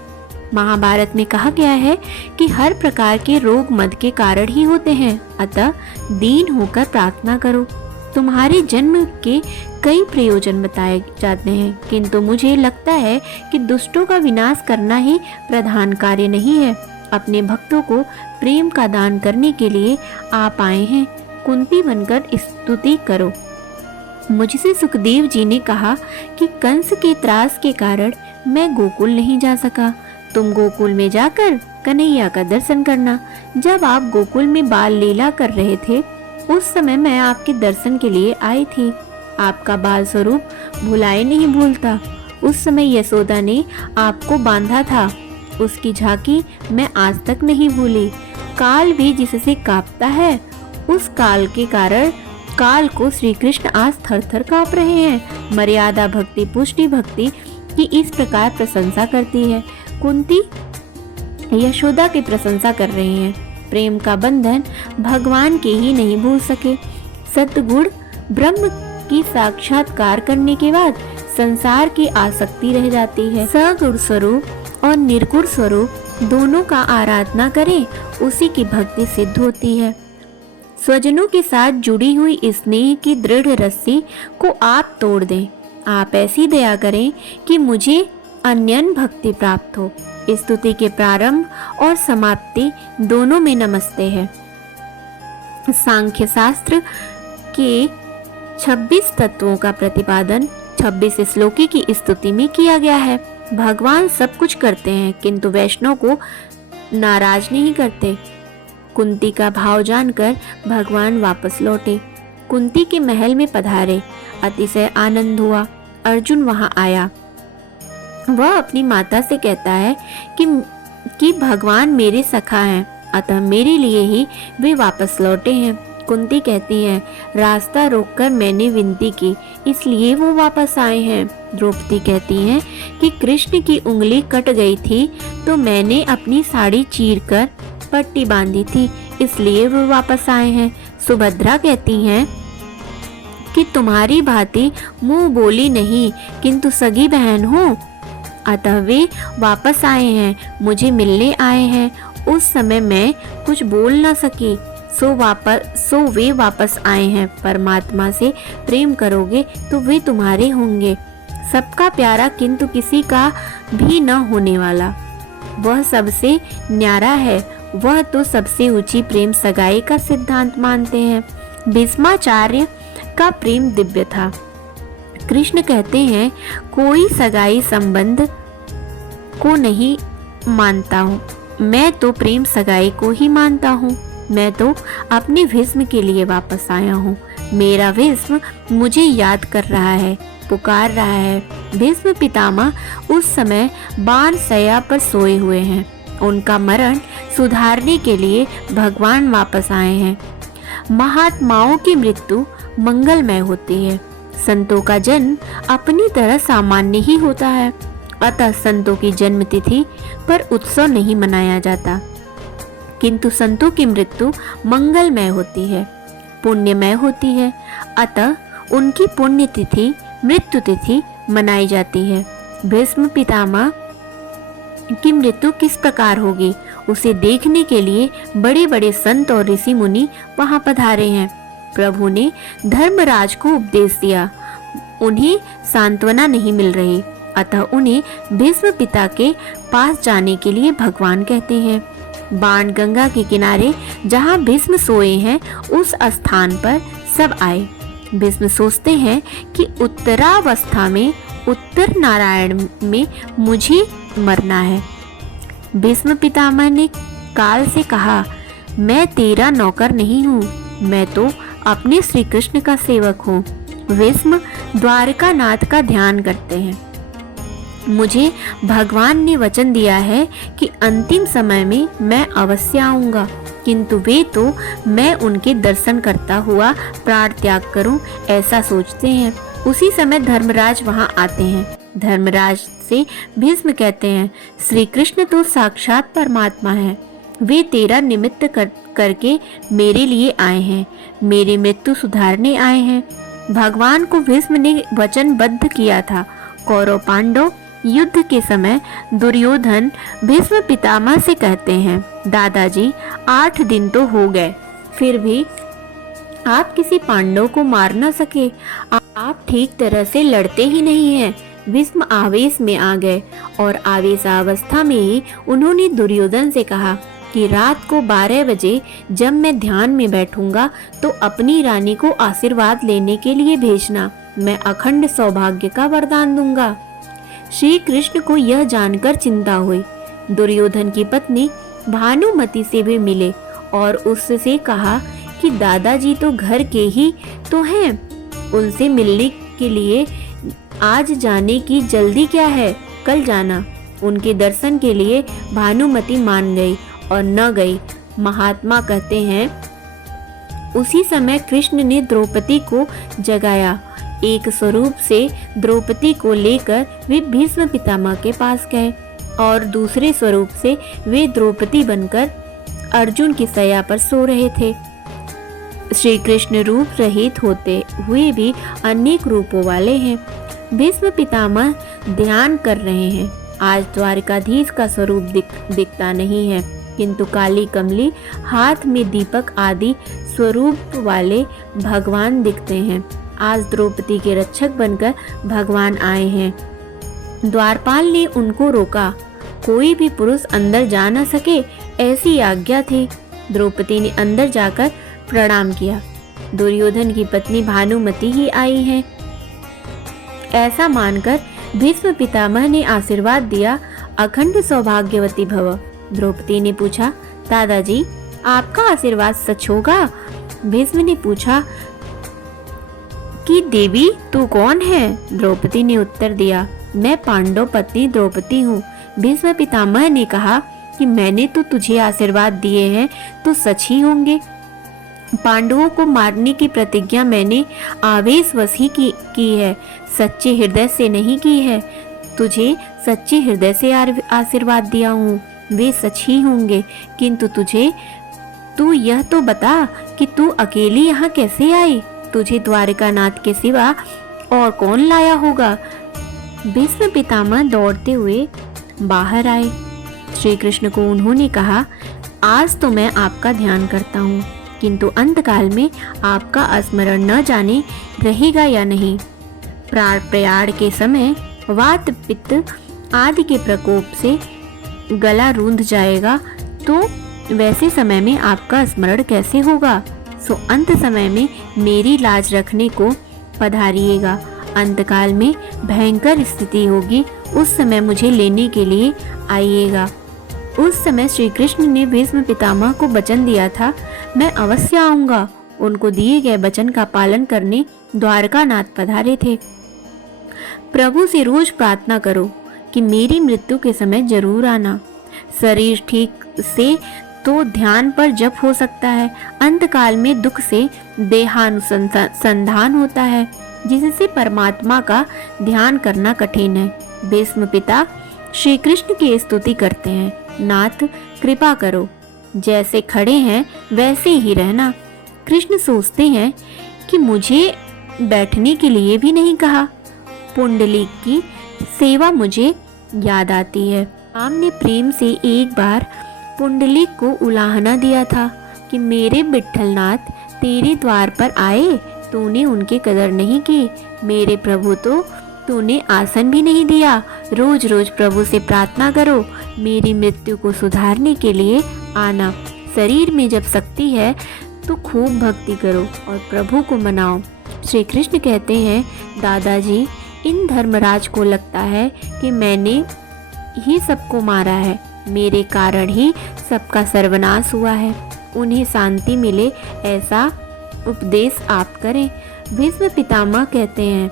महाभारत में कहा गया है कि हर प्रकार के रोग मद के कारण ही होते हैं, अतः दीन होकर प्रार्थना करो। तुम्हारे जन्म के कई प्रयोजन बताए जाते हैं, किंतु मुझे लगता है कि दुष्टों का विनाश करना ही प्रधान कार्य नहीं है। अपने भक्तों को प्रेम का दान करने के लिए आप आए हैं। कुंती बनकर स्तुति करो। मुझसे सुखदेव जी ने कहा कि कंस के त्रास के कारण मैं गोकुल नहीं जा सका। तुम गोकुल में जाकर कन्हैया का दर्शन करना। जब आप गोकुल में बाल लीला कर रहे थे उस समय मैं आपके दर्शन के लिए आई थी। आपका बाल स्वरूप भुलाए नहीं भूलता। उस समय यशोदा ने आपको बांधा था, उसकी झांकी मैं आज तक नहीं भूली। काल भी जिससे कांपता है, उस काल के कारण काल को श्री कृष्ण आज थर थर कांप रहे हैं। मर्यादा भक्ति पुष्टि भक्ति की इस प्रकार प्रशंसा करती है। कुंती यशोदा की प्रशंसा कर रही हैं। प्रेम का बंधन भगवान के ही नहीं भूल सके। सतगुण ब्रह्म की साक्षात्कार करने के बाद संसार की आसक्ति रह जाती है। सगुण स्वरूप और निर्गुण स्वरूप दोनों का आराधना करें, उसी की भक्ति सिद्ध होती है। स्वजनों के साथ जुड़ी हुई स्नेह की दृढ़ रस्सी को आप तोड़ दें। आप ऐसी दया करें कि मुझे अन्यन भक्ति प्राप्त हो। स्तुति के प्रारंभ और समाप्ति दोनों में नमस्ते है। सांख्य शास्त्र के 26 तत्वों का प्रतिपादन 26 श्लोकी की स्तुति में किया गया है। भगवान सब कुछ करते हैं किंतु वैष्णव को नाराज नहीं करते। कुंती का भाव जानकर भगवान वापस लौटे। कुंती के महल में पधारे। अतिशय आनंद हुआ। अर्जुन वहां आया। वह अपनी माता से कहता है कि भगवान मेरे सखा हैं, अतः मेरे लिए ही वे वापस लौटे हैं। कुंती कहती हैं, रास्ता रोककर मैंने विनती की, इसलिए वो वापस आए हैं। द्रौपदी कहती हैं कि कृष्ण की उंगली कट गई थी तो मैंने अपनी साड़ी चीरकर पट्टी बांधी थी, इसलिए वो वापस आए हैं। सुभद्रा कहती हैं कि तुम्हारी भांति मुंह बोली नहीं किंतु सगी बहन हूँ, अतः वे वापस आए हैं, मुझे मिलने आए हैं। उस समय मैं कुछ बोल न सकी, सो वे वापस आए हैं। परमात्मा से प्रेम करोगे तो वे तुम्हारे होंगे। सबका प्यारा किंतु किसी का भी न होने वाला, वह सबसे न्यारा है। वह तो सबसे ऊंची प्रेम सगाई का सिद्धांत मानते हैं। भीष्माचार्य का प्रेम दिव्य था। कृष्ण कहते हैं, कोई सगाई संबंध को नहीं मानता हूँ, मैं तो प्रेम सगाई को ही मानता हूँ। मैं तो अपने भीष्म के लिए वापस आया हूँ। मेरा भीष्म मुझे याद कर रहा है, पुकार रहा है। भीष्म पितामह उस समय बाणशय्या पर सोए हुए हैं। उनका मरण सुधारने के लिए भगवान वापस आए हैं। महात्माओं की मृत्यु मंगलमय होती है। संतों का जन्म अपनी तरह सामान्य ही होता है, अतः संतों की जन्म तिथि पर उत्सव नहीं मनाया जाता, किंतु संतों की मृत्यु मंगलमय होती है, पुण्यमय होती है, अतः उनकी पुण्यतिथि मृत्यु तिथि मनाई जाती है। भीष्म पितामह की मृत्यु किस प्रकार होगी, उसे देखने के लिए बड़े बड़े संत और ऋषि मुनि वहां पधारे हैं। प्रभु ने धर्मराज को उपदेश दिया, उन्हें सांत्वना नहीं मिल रही, अतः उन्हें भीष्म पिता के पास जाने के लिए भगवान कहते हैं। बाणगंगा के किनारे जहाँ भीष्म सोए हैं उस स्थान पर सब आए। भीष्म सोचते हैं कि उत्तरावस्था में उत्तर नारायण में मुझे मरना है। भीष्म पितामह ने काल से कहा, मैं तेरा नौकर नहीं हूँ, मैं तो अपने श्री कृष्ण का सेवक हूँ। भीष्म द्वारका नाथ का ध्यान करते हैं। मुझे भगवान ने वचन दिया है कि अंतिम समय में मैं अवश्य आऊंगा, किंतु वे तो मैं उनके दर्शन करता हुआ प्राण त्याग करूं ऐसा सोचते हैं। उसी समय धर्मराज वहां आते हैं। धर्मराज से भीष्म कहते हैं, श्री कृष्ण तो साक्षात परमात्मा है, वे तेरा निमित्त करके मेरे लिए आए हैं, मेरी मृत्यु सुधारने आए हैं। भगवान को भीष्म ने वचनबद्ध किया था। कौरव पांडव युद्ध के समय दुर्योधन भीष्म पितामह से कहते हैं, दादाजी 8 दिन तो हो गए, फिर भी आप किसी पांडव को मार न सके, आप ठीक तरह से लड़ते ही नहीं हैं। भीष्म आवेश में आ गए और आवेशावस्था में ही उन्होंने दुर्योधन से कहा कि रात को 12 बजे जब मैं ध्यान में बैठूंगा तो अपनी रानी को आशीर्वाद लेने के लिए भेजना, मैं अखंड सौभाग्य का वरदान दूंगा। श्री कृष्ण को यह जानकर चिंता हुई। दुर्योधन की पत्नी भानुमति से भी मिले और उससे कहा कि दादाजी तो घर के ही तो हैं, उनसे मिलने के लिए आज जाने की जल्दी क्या है, कल जाना। उनके दर्शन के लिए भानुमति मान गई और न गई। महात्मा कहते हैं, उसी समय कृष्ण ने द्रौपदी को जगाया। एक स्वरूप से द्रौपदी को लेकर वे भीष्म पितामह के पास गए और दूसरे स्वरूप से वे द्रौपदी बनकर अर्जुन की शैया पर सो रहे थे। श्री कृष्ण रूप रहित होते हुए भी अनेक रूपों वाले हैं। भीष्म पितामह ध्यान कर रहे हैं। आज द्वारकाधीश का स्वरूप दिखता नहीं है, किंतु काली कमली हाथ में दीपक आदि स्वरूप वाले भगवान दिखते हैं। आज द्रौपदी के रक्षक बनकर भगवान आए हैं। द्वारपाल ने उनको रोका, कोई भी पुरुष अंदर जा न सके ऐसी आज्ञा थी। द्रौपदी ने अंदर जाकर प्रणाम किया। दुर्योधन की पत्नी भानुमति ही आई है ऐसा मानकर भीष्म पितामह ने आशीर्वाद दिया, अखंड सौभाग्यवती भव। द्रौपदी ने पूछा, दादाजी आपका आशीर्वाद सच होगा? भीष्म ने पूछा कि देवी तू कौन है? द्रौपदी ने उत्तर दिया, मैं पांडव पत्नी द्रौपदी हूँ। भीष्म पितामह ने कहा कि मैंने तो तुझे आशीर्वाद दिए हैं तो सच ही होंगे। पांडवों को मारने की प्रतिज्ञा मैंने आवेशवश ही की है, सच्चे हृदय से नहीं की है। तुझे सच्चे हृदय से आशीर्वाद दिया हूँ, वे सच ही होंगे, किंतु तू यह तो बता कि तू अकेली यहाँ कैसे आई? तुझे द्वारिकानाथ के सिवा और कौन लाया होगा? भीष्म पितामह दौड़ते हुए बाहर आए। श्री कृष्ण को उन्होंने कहा, आज तो मैं आपका ध्यान करता हूँ, किंतु अंतकाल में आपका स्मरण न जाने रहेगा या नहीं। प्रयाण के समय वात पित्त आदि के प्रकोप से गला रूंध जाएगा, तो वैसे समय में आपका स्मरण कैसे होगा? सो अंत समय में मेरी लाज रखने को पधारिएगा। अंतकाल में भयंकर स्थिति होगी, उस समय मुझे लेने के लिए आइएगा। उस समय श्री कृष्ण ने भीष्म पितामह को वचन दिया था, मैं अवश्य आऊंगा। उनको दिए गए वचन का पालन करने द्वारकानाथ पधारे थे। प्रभु से रोज प्रार्थना करो कि मेरी मृत्यु के समय जरूर आना। शरीर ठीक से तो ध्यान पर जप हो सकता है, अंतकाल में दुख से देहानुसंधान होता है, जिससे परमात्मा का ध्यान करना कठिन है। भीष्म पिता श्री कृष्ण की स्तुति करते हैं, नाथ कृपा करो, जैसे खड़े हैं वैसे ही रहना। कृष्ण सोचते हैं कि मुझे बैठने के लिए भी नहीं कहा। पुंडलीक की सेवा मुझे याद आती है। राम ने प्रेम से एक बार पुंडलीक को उलाहना दिया था कि मेरे विट्ठलनाथ तेरे द्वार पर आए, तूने उनकी कदर नहीं की। मेरे प्रभु, तो तूने आसन भी नहीं दिया। रोज रोज प्रभु से प्रार्थना करो, मेरी मृत्यु को सुधारने के लिए आना। शरीर में जब शक्ति है तो खूब भक्ति करो और प्रभु को मनाओ। श्री कृष्ण कहते हैं, दादाजी, इन धर्मराज को लगता है कि मैंने ही सबको मारा है, मेरे कारण ही सबका सर्वनाश हुआ है। उन्हें शांति मिले ऐसा उपदेश आप करें। भीष्म पितामह कहते हैं,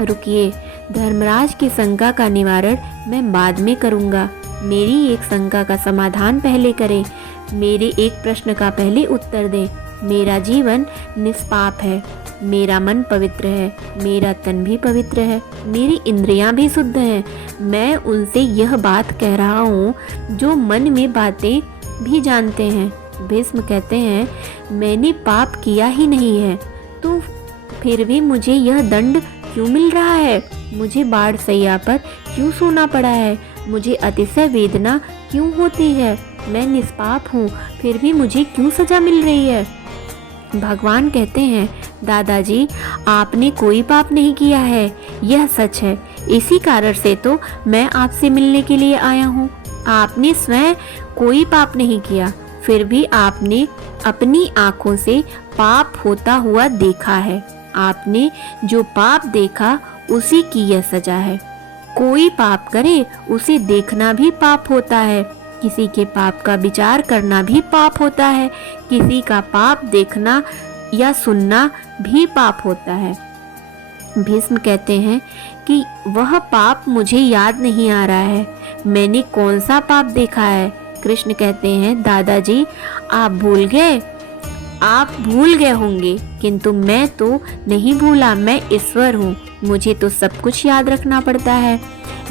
रुकिए, धर्मराज की शंका का निवारण मैं बाद में करूंगा। मेरी एक शंका का समाधान पहले करें, मेरे एक प्रश्न का पहले उत्तर दें। मेरा जीवन निष्पाप है, मेरा मन पवित्र है, मेरा तन भी पवित्र है, मेरी इंद्रियां भी शुद्ध हैं। मैं उनसे यह बात कह रहा हूँ जो मन में बातें भी जानते हैं। भीष्म कहते हैं, मैंने पाप किया ही नहीं है, तो फिर भी मुझे यह दंड क्यों मिल रहा है? मुझे बाढ़ सैया पर क्यों सोना पड़ा है? मुझे अतिशय वेदना क्यों होती है? मैं निष्पाप हूँ, फिर भी मुझे क्यों सजा मिल रही है? भगवान कहते हैं, दादाजी, आपने कोई पाप नहीं किया है, यह सच है। इसी कारण से तो मैं आपसे मिलने के लिए आया हूँ। आपने स्वयं कोई पाप नहीं किया, फिर भी आपने अपनी आँखों से पाप होता हुआ देखा है। आपने जो पाप देखा उसी की यह सजा है। कोई पाप करे उसे देखना भी पाप होता है, किसी के पाप का विचार करना भी पाप होता है, किसी का पाप देखना या सुनना भी पाप होता है। भीष्म कहते हैं कि वह पाप मुझे याद नहीं आ रहा है, मैंने कौन सा पाप देखा है? कृष्ण कहते हैं, दादाजी, आप भूल गए होंगे, किंतु मैं तो नहीं भूला, मैं ईश्वर हूँ, मुझे तो सब कुछ याद रखना पड़ता है।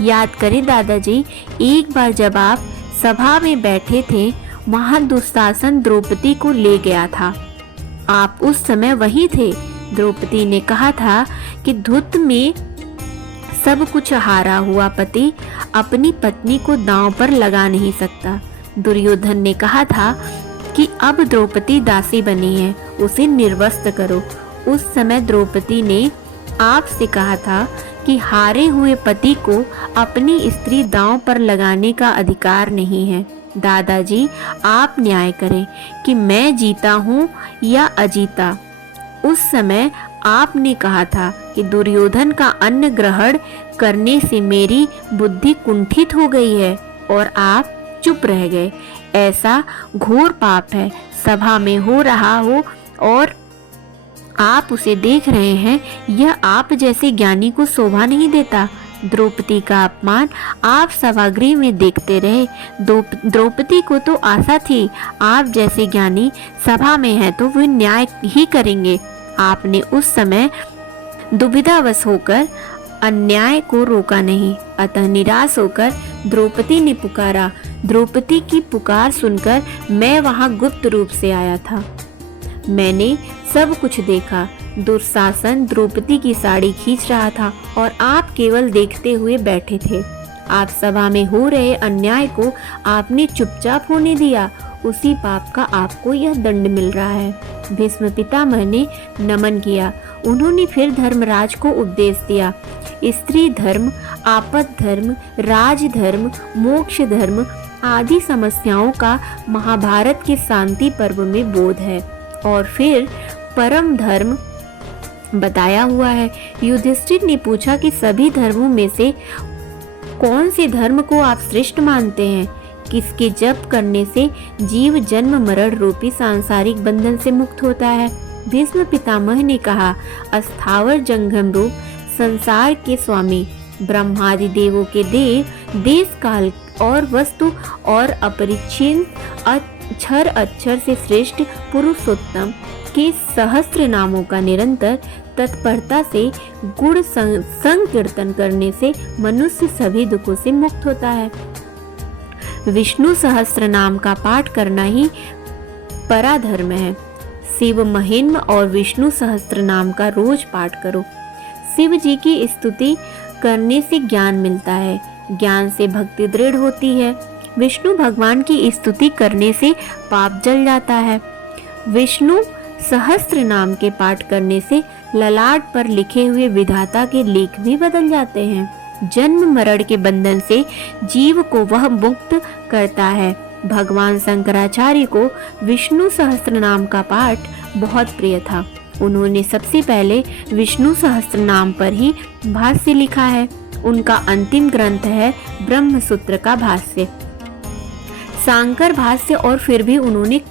याद करें दादाजी, एक बार जब आप सभा में बैठे थे, वहाँ दुशासन द्रौपदी को ले गया था। आप उस समय वहीं थे। द्रौपदी ने कहा था कि धूर्त में सब कुछ हारा हुआ पति अपनी पत्नी को दांव पर लगा नहीं सकता। दुर्योधन ने कहा था कि अब द्रौपदी दासी बनी है, उसे निर्वस्त्र करो। उस समय द्रौपदी ने आपसे कहा था कि हारे हुए पति को अपनी स्त्री दांव पर लगाने का अधिकार नहीं है। दादाजी, आप न्याय करें कि मैं जीता हूँ या अजीता। उस समय आपने कहा था कि दुर्योधन का अन्न ग्रहण करने से मेरी बुद्धि कुंठित हो गई है और आप चुप रह गए। ऐसा घोर पाप है, सभा में हो रहा हो और आप उसे देख रहे हैं, यह आप जैसे ज्ञानी को शोभा नहीं देता। द्रौपदी का अपमान आप सभागृह में देखते रहे। द्रौपदी को तो आशा थी आप जैसे ज्ञानी सभा में हैं तो वे न्याय ही करेंगे। आपने उस समय दुविधावश होकर अन्याय को रोका नहीं, अतः निराश होकर द्रौपदी ने पुकारा। द्रौपदी की पुकार सुनकर मैं वहां गुप्त रूप से आया था। मैंने सब कुछ देखा। दुशासन द्रौपदी की साड़ी खींच रहा था और आप केवल देखते हुए बैठे थे। आप सभा में हो रहे अन्याय को आपने चुपचाप होने दिया। उसी पाप का आपको यह दंड मिल रहा है। भीष्म पितामह ने नमन किया। उन्होंने फिर धर्मराज को उपदेश दिया। स्त्री धर्म, आपद धर्म, राज धर्म, मोक्ष धर्म आदि समस्याओं का महाभारत के शांति पर्व में बोध है और फिर परम धर्म बताया हुआ है। युधिष्ठिर ने पूछा कि सभी धर्मों में से कौन से धर्म को आप श्रेष्ठ मानते हैं? किसके जप करने से जीव जन्म मरण रूपी सांसारिक बंधन से मुक्त होता है? भीष्म पितामह ने कहा, अस्थावर जंगम रूप संसार के स्वामी, ब्रह्मादि देवों के देव, देश काल और वस्तु और अपरिच्छिन्न अक्षर अक्षर से श्रेष्ठ पुरुषोत्तम के सहस्त्र नामों का निरंतर तत्परता से गुण संकीर्तन करने से मनुष्य सभी दुखों से मुक्त होता है। विष्णु सहस्त्र नाम का पाठ करना ही पराधर्म है। शिव महिम्न और विष्णु सहस्त्र नाम का रोज पाठ करो। शिव जी की स्तुति करने से ज्ञान मिलता है, ज्ञान से भक्ति दृढ़ होती है। विष्णु भगवान की स्तुति करने से पाप जल जाता है। विष्णु सहस्त्र नाम के पाठ करने से ललाट पर लिखे हुए विधाता के लेख भी बदल जाते हैं। जन्म मरण के बंधन से जीव को वह मुक्त करता है। भगवान शंकराचार्य को विष्णु सहस्त्र नाम का पाठ बहुत प्रिय था। उन्होंने सबसे पहले विष्णु सहस्त्र नाम पर ही भाष्य लिखा है। उनका अंतिम ग्रंथ है ब्रह्म सूत्र का भाष्य, शांकर भाष्य, और फिर भी उन्होंने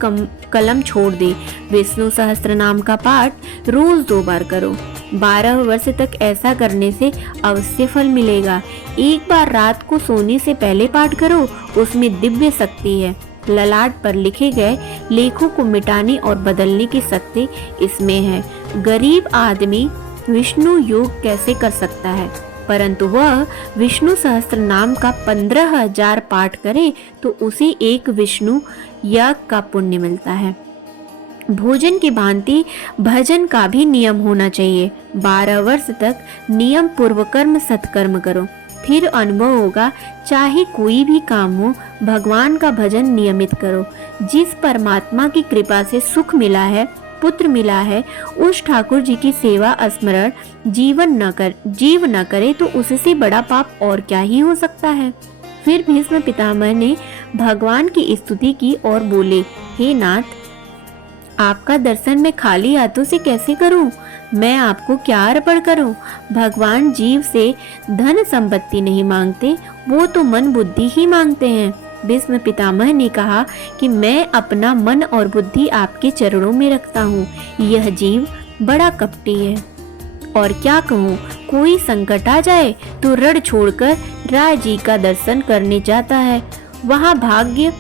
कलम छोड़ दी। विष्णु सहस्त्र नाम का पाठ रोज 2 बार करो। 12 वर्ष तक ऐसा करने से अवश्य फल मिलेगा। एक बार रात को सोने से पहले पाठ करो, उसमें दिव्य शक्ति है। ललाट पर लिखे गए लेखों को मिटाने और बदलने की शक्ति इसमें है। गरीब आदमी विष्णु योग कैसे कर सकता है, परंतु वह विष्णु सहस्त्र नाम का 15,000 पाठ करे तो उसे एक विष्णु यज्ञ का पुण्य मिलता है। भोजन की भांति भजन का भी नियम होना चाहिए। 12 वर्ष तक नियम पूर्वकर्म सत्कर्म करो, फिर अनुभव होगा। चाहे कोई भी काम हो, भगवान का भजन नियमित करो। जिस परमात्मा की कृपा से सुख मिला है, पुत्र मिला है, उस ठाकुर जी की सेवा स्मरण जीव न करे तो उससे बड़ा पाप और क्या ही हो सकता है। फिर भीष्म पितामह ने भगवान की स्तुति की और बोले, हे नाथ, आपका दर्शन मैं खाली हाथों से कैसे करूं? मैं आपको क्या अर्पण करूं? भगवान जीव से धन संपत्ति नहीं मांगते, वो तो मन बुद्धि ही मांगते हैं। भीष्म पितामह ने कहा कि मैं अपना मन और बुद्धि आपके चरणों में रखता हूँ। यह जीव बड़ा कपटी है और क्या कहूँ, कोई संकट आ जाए तो रण छोड़कर राय जी का दर्शन करने जाता है। वहाँ भाग्य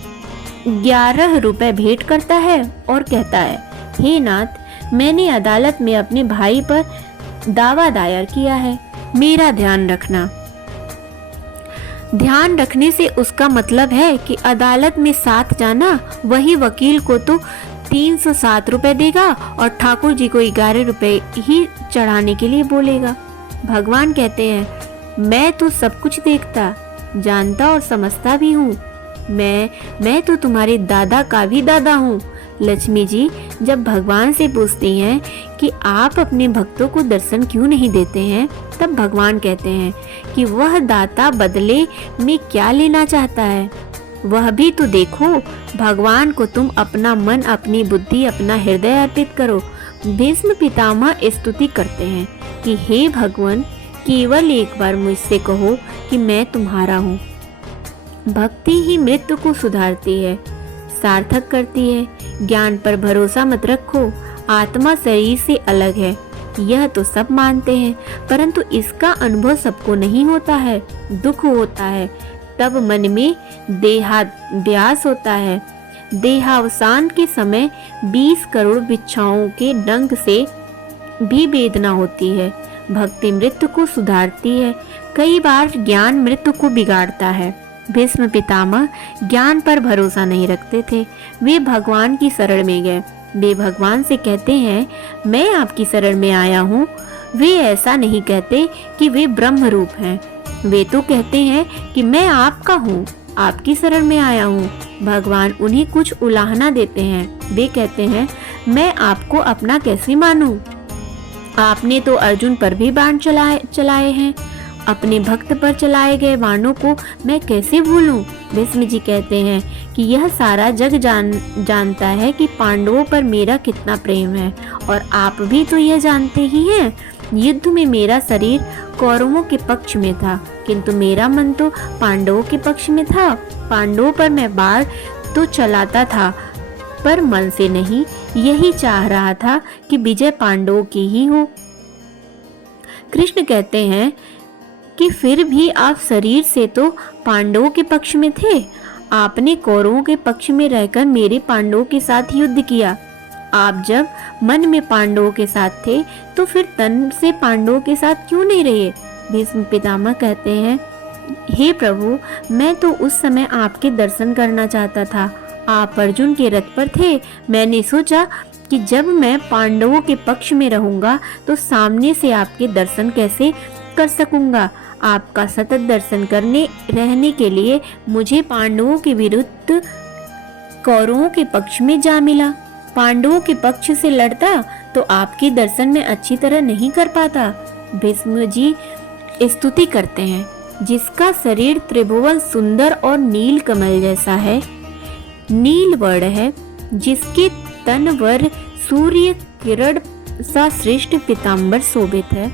11 रुपए भेंट करता है और कहता है, हे नाथ, मैंने अदालत में अपने भाई पर दावा दायर किया है, मेरा ध्यान रखना। ध्यान रखने से उसका मतलब है कि अदालत में साथ जाना। वही वकील को तो 307 रुपए देगा और ठाकुर जी को 11 रुपए ही चढ़ाने के लिए बोलेगा। भगवान कहते हैं, मैं तो सब कुछ देखता, जानता और समझता भी हूँ। मैं तो तुम्हारे दादा का भी दादा हूँ। लक्ष्मी जी जब भगवान से पूछती हैं कि आप अपने भक्तों को दर्शन क्यों नहीं देते हैं, तब भगवान कहते हैं कि वह दाता बदले में क्या लेना चाहता है, वह भी तो देखो। भगवान को तुम अपना मन, अपनी बुद्धि, अपना हृदय अर्पित करो। भीष्म पितामह स्तुति करते हैं कि हे भगवान, केवल एक बार मुझसे कहो कि मैं तुम्हारा हूँ। भक्ति ही मृत्यु को सुधारती है, सार्थक करती है। ज्ञान पर भरोसा मत रखो, आत्मा शरीर से अलग है। यह तो सब मानते हैं, परंतु इसका अनुभव सबको नहीं होता है। दुख होता है, तब मन में देहाध्यास होता है। देहावसान के समय 20 करोड़ विच्छाओं के डंक से भी वेदना होती है। भक्ति मृत्यु को सुधारती है, कई बार ज्ञान मृत्यु को बिगाड़ता है। भीष्म पितामह ज्ञान पर भरोसा नहीं रखते थे, वे भगवान की शरण में गए। वे भगवान से कहते हैं, मैं आपकी शरण में आया हूँ। वे ऐसा नहीं कहते कि वे ब्रह्म रूप हैं, वे तो कहते हैं कि मैं आपका हूँ, आपकी शरण में आया हूँ। भगवान उन्हें कुछ उलाहना देते हैं। वे कहते हैं, मैं आपको अपना कैसे मानूं? आपने तो अर्जुन पर भी बाण चलाए हैं, अपने भक्त पर चलाए गए बाणों को मैं कैसे भूलूं? भीष्म जी कहते हैं कि यह सारा जग जानता है कि पांडवों पर मेरा कितना प्रेम है, और आप भी तो यह जानते ही हैं। युद्ध में मेरा शरीर कौरवों के पक्ष में था, किंतु मेरा मन तो पांडवों के पक्ष में था। पांडवों पर मैं बाण तो चलाता था, पर मन से नहीं। यही चाह रहा था कि विजय पांडवों की ही हो। कृष्ण कहते हैं कि फिर भी आप शरीर से तो पांडवों के पक्ष में थे। आपने कौरवों के पक्ष में रहकर मेरे पांडवों के साथ युद्ध किया। आप जब मन में पांडवों के साथ थे, तो फिर तन से पांडवों के साथ क्यों नहीं रहे? भीष्म पितामह कहते हैं, हे प्रभु, मैं तो उस समय आपके दर्शन करना चाहता था। आप अर्जुन के रथ पर थे। मैंने सोचा कि जब मैं पांडवों के पक्ष में रहूंगा तो सामने से आपके दर्शन कैसे कर सकूंगा। आपका सतत दर्शन रहने के लिए मुझे पांडवों के विरुद्ध कौरवों के पक्ष में जा मिला। पांडवों के पक्ष से लड़ता तो आपके दर्शन में अच्छी तरह नहीं कर पाता। भीष्म जी स्तुति करते हैं, जिसका शरीर त्रिभुवन सुंदर और नील कमल जैसा है, नील वर्ण है, जिसके तन वर सूर्य किरण सा श्रेष्ठ पीतांबर शोभित है,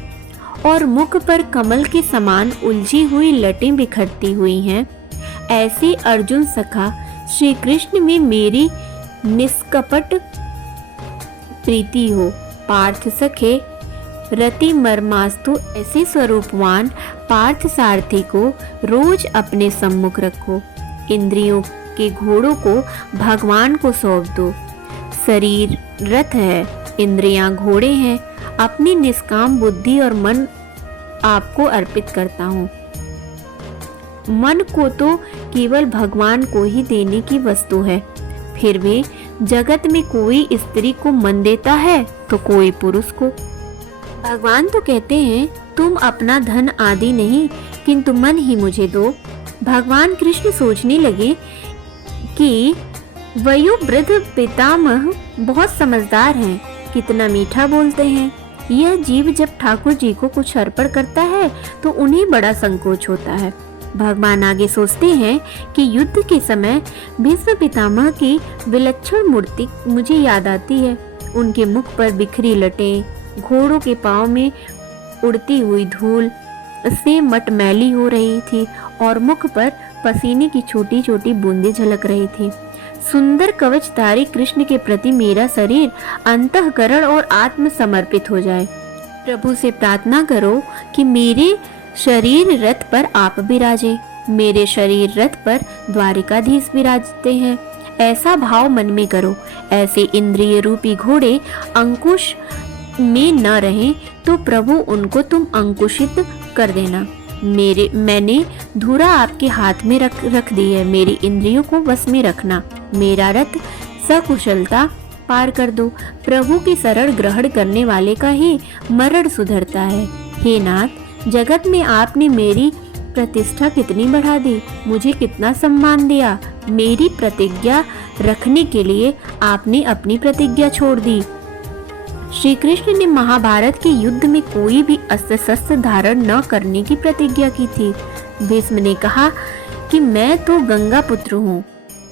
और मुख पर कमल के समान उलझी हुई लटें बिखरती हुई हैं। ऐसे अर्जुन सखा श्री कृष्ण में मेरी निष्कपट प्रीति हो। पार्थ सखे रति मर्मास्तु, ऐसे स्वरूपवान पार्थ सारथी को रोज अपने सम्मुख रखो। इंद्रियों के घोड़ों को भगवान को सौंप दो। शरीर रथ है, इंद्रियां घोड़े हैं। अपनी निष्काम बुद्धि और मन आपको अर्पित करता हूँ। मन को तो केवल भगवान को ही देने की वस्तु है। फिर भी जगत में कोई स्त्री को मन देता है तो कोई पुरुष को। भगवान तो कहते हैं, तुम अपना धन आदि नहीं, किंतु मन ही मुझे दो। भगवान कृष्ण सोचने लगे कि वयोवृद्ध पितामह बहुत समझदार हैं, कितना मीठा बोलते हैं। यह जीव जब ठाकुर जी को कुछ अर्पण करता है तो उन्हें बड़ा संकोच होता है। भगवान आगे सोचते हैं कि युद्ध के समय भीष्म पितामह की विलक्षण मूर्ति मुझे याद आती है। उनके मुख पर बिखरी लटें, घोड़ों के पांव में उड़ती हुई धूल से मटमैली हो रही थी, और मुख पर पसीने की छोटी छोटी बूंदें झलक रही थी। सुंदर कवचधारी कृष्ण के प्रति मेरा शरीर, अंतःकरण और आत्म समर्पित हो जाए। प्रभु से प्रार्थना करो कि मेरे शरीर रथ पर आप विराजे। मेरे शरीर रथ पर द्वारिकाधीश विराजते हैं, ऐसा भाव मन में करो। ऐसे इंद्रिय रूपी घोड़े अंकुश में न रहें तो प्रभु उनको तुम अंकुशित कर देना। मैंने धुरा आपके हाथ में रख दी है। मेरी इंद्रियों को वश में रखना। मेरा रथ सकुशलता पार कर दो। प्रभु की शरण ग्रहण करने वाले का ही मरण सुधरता है। हे नाथ, जगत में आपने मेरी प्रतिष्ठा कितनी बढ़ा दी, मुझे कितना सम्मान दिया। मेरी प्रतिज्ञा रखने के लिए आपने अपनी प्रतिज्ञा छोड़ दी। श्री कृष्ण ने महाभारत के युद्ध में कोई भी अस्त्र शस्त्र धारण न करने की प्रतिज्ञा की थी। भीष्म ने कहा कि मैं तो गंगा पुत्र हूँ,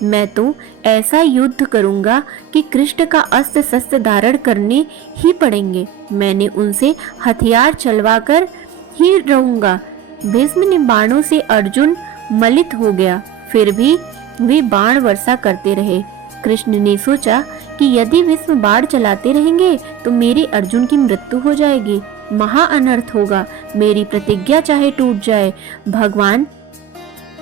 मैं तो ऐसा युद्ध करूंगा कि कृष्ण का अस्त्र शस्त्र धारण करने ही पड़ेंगे। मैंने उनसे हथियार चलवा कर ही रहूंगा। भीष्म ने बाणों से अर्जुन मलित हो गया, फिर भी वे बाण वर्षा करते रहे। कृष्ण ने सोचा कि यदि भीष्म बाण चलाते रहेंगे तो मेरे अर्जुन की मृत्यु हो जाएगी, महा अनर्थ होगा, मेरी प्रतिज्ञा चाहे टूट जाए। भगवान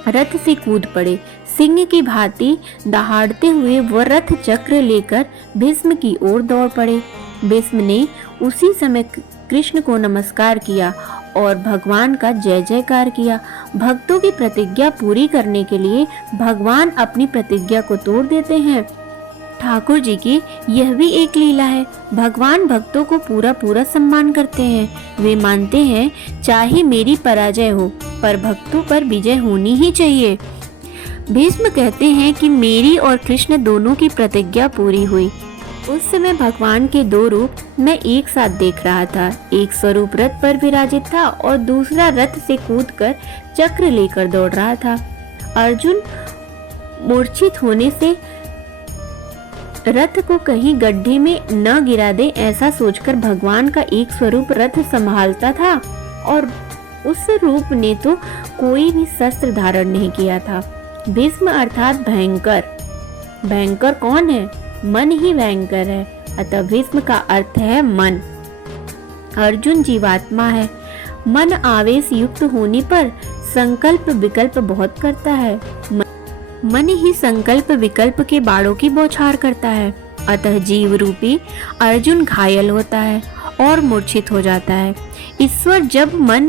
रथ से कूद पड़े। सिंह की भांति दहाड़ते हुए वह रथ चक्र लेकर भीष्म की ओर दौड़ पड़े। भीष्म ने उसी समय कृष्ण को नमस्कार किया और भगवान का जय जयकार किया। भक्तों की प्रतिज्ञा पूरी करने के लिए भगवान अपनी प्रतिज्ञा को तोड़ देते हैं। ठाकुर जी की यह भी एक लीला है। भगवान भक्तों को पूरा पूरा सम्मान करते हैं। वे मानते हैं चाहे मेरी पराजय हो पर भक्तों पर विजय होनी ही चाहिए। भीष्म कहते हैं कि मेरी और कृष्ण दोनों की प्रतिज्ञा पूरी हुई। उस समय भगवान के दो रूप मैं एक साथ देख रहा था। एक स्वरूप रथ पर विराजित था और दूसरा रथ से कूदकर चक्र लेकर दौड़ रहा था। अर्जुन मूर्छित होने से रथ को कहीं गड्ढे में न गिरा दे ऐसा सोचकर भगवान का एक स्वरूप रथ संभालता था और उस रूप ने तो कोई भी शस्त्र धारण नहीं किया था। भीष्म अर्थात भयंकर। भयंकर कौन है? मन ही भयंकर है। अतः भीष्म का अर्थ है मन। अर्जुन जीवात्मा है। मन आवेश युक्त होने पर संकल्प विकल्प बहुत करता है। मन ही संकल्प विकल्प के बाणों की बौछार करता है। अतः जीव रूपी अर्जुन घायल होता है और मूर्छित हो जाता है। ईश्वर जब मन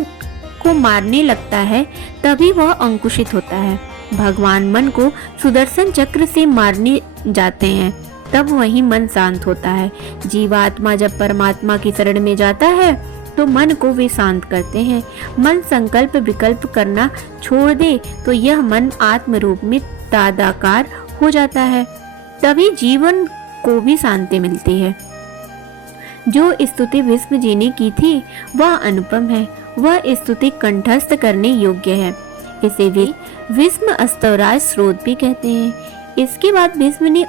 को मारने लगता है तभी वह अंकुशित होता है। भगवान मन को सुदर्शन चक्र से मारने जाते हैं तब वही मन शांत होता है। जीवात्मा जब परमात्मा की शरण में जाता है तो मन को वे शांत करते हैं। मन संकल्प विकल्प करना छोड़ दे तो यह मन आत्म रूप में तादाकार हो जाता है। तभी जीवन को भी शांति मिलती है। जो स्तुति भीष्म जी ने की थी वह अनुपम है। वह स्तुति कंठस्थ करने योग्य है। इसे वे भीष्म स्तवराज स्रोत भी कहते हैं। इसके बाद भीष्म ने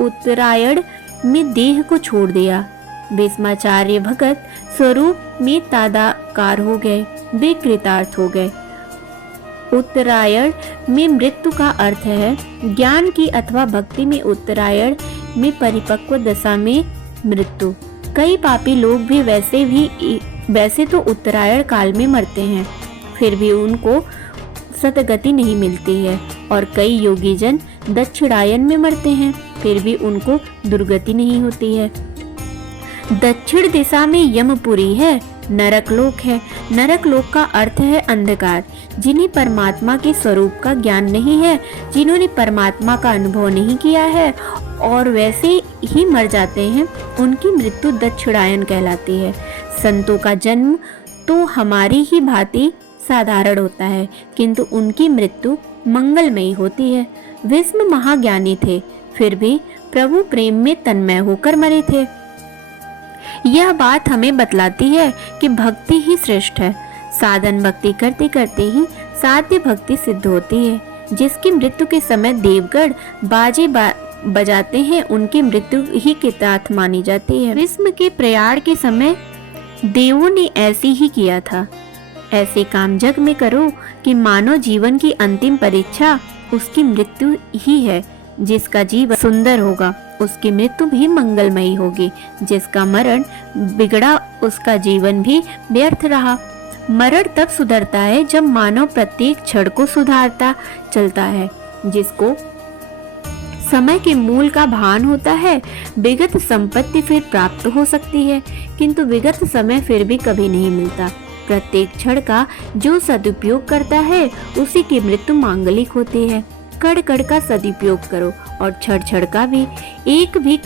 उत्तरायण में देह को छोड़ दिया। भीष्माचार्य भगत स्वरूप में तादाकार हो गए। वे कृतार्थ हो गए। उत्तरायण में मृत्यु का अर्थ है ज्ञान की अथवा भक्ति में उत्तरायण में परिपक्व दशा में मृत्यु। कई पापी लोग भी वैसे तो उत्तरायण काल में मरते हैं फिर भी उनको सतगति नहीं मिलती है और कई योगी जन दक्षिणायन में मरते हैं फिर भी उनको दुर्गति नहीं होती है। दक्षिण दिशा में यमपुरी है, नरकलोक है। नरकलोक का अर्थ है अंधकार। जिन्हें परमात्मा के स्वरूप का ज्ञान नहीं है, जिन्होंने परमात्मा का अनुभव नहीं किया है और वैसे ही मर जाते हैं, उनकी मृत्यु दक्षिणायन कहलाती है। संतों का जन्म तो हमारी ही भांति साधारण होता है किंतु उनकी मृत्यु मंगलमयी होती है। भीष्म महाज्ञानी थे फिर भी प्रभु प्रेम में तन्मय होकर मरे थे। यह बात हमें बतलाती है कि भक्ति ही श्रेष्ठ है। साधन भक्ति करते करते ही साध्य भक्ति सिद्ध होती है। जिसकी मृत्यु के समय देवगण बाजे बजाते हैं उनकी मृत्यु ही कृतार्थ मानी जाती है। भीष्म के प्रयाण के समय देवों ने ऐसे ही किया था। ऐसे काम जग में करो कि मानव जीवन की अंतिम परीक्षा उसकी मृत्यु ही है। जिसका जीवन सुंदर होगा उसकी मृत्यु भी मंगलमयी होगी। जिसका मरण बिगड़ा उसका जीवन भी व्यर्थ रहा। मरण तब सुधरता है जब मानव प्रत्येक क्षण को सुधारता चलता है। जिसको समय के मूल का भान होता है, विगत संपत्ति फिर प्राप्त हो सकती है किंतु विगत समय फिर भी कभी नहीं मिलता। प्रत्येक क्षण का जो सदुपयोग करता है उसी की मृत्यु मांगलिक होती है। कड़ कड़ का सदुपयोग करो और क्षण क्षण का भी। एक भी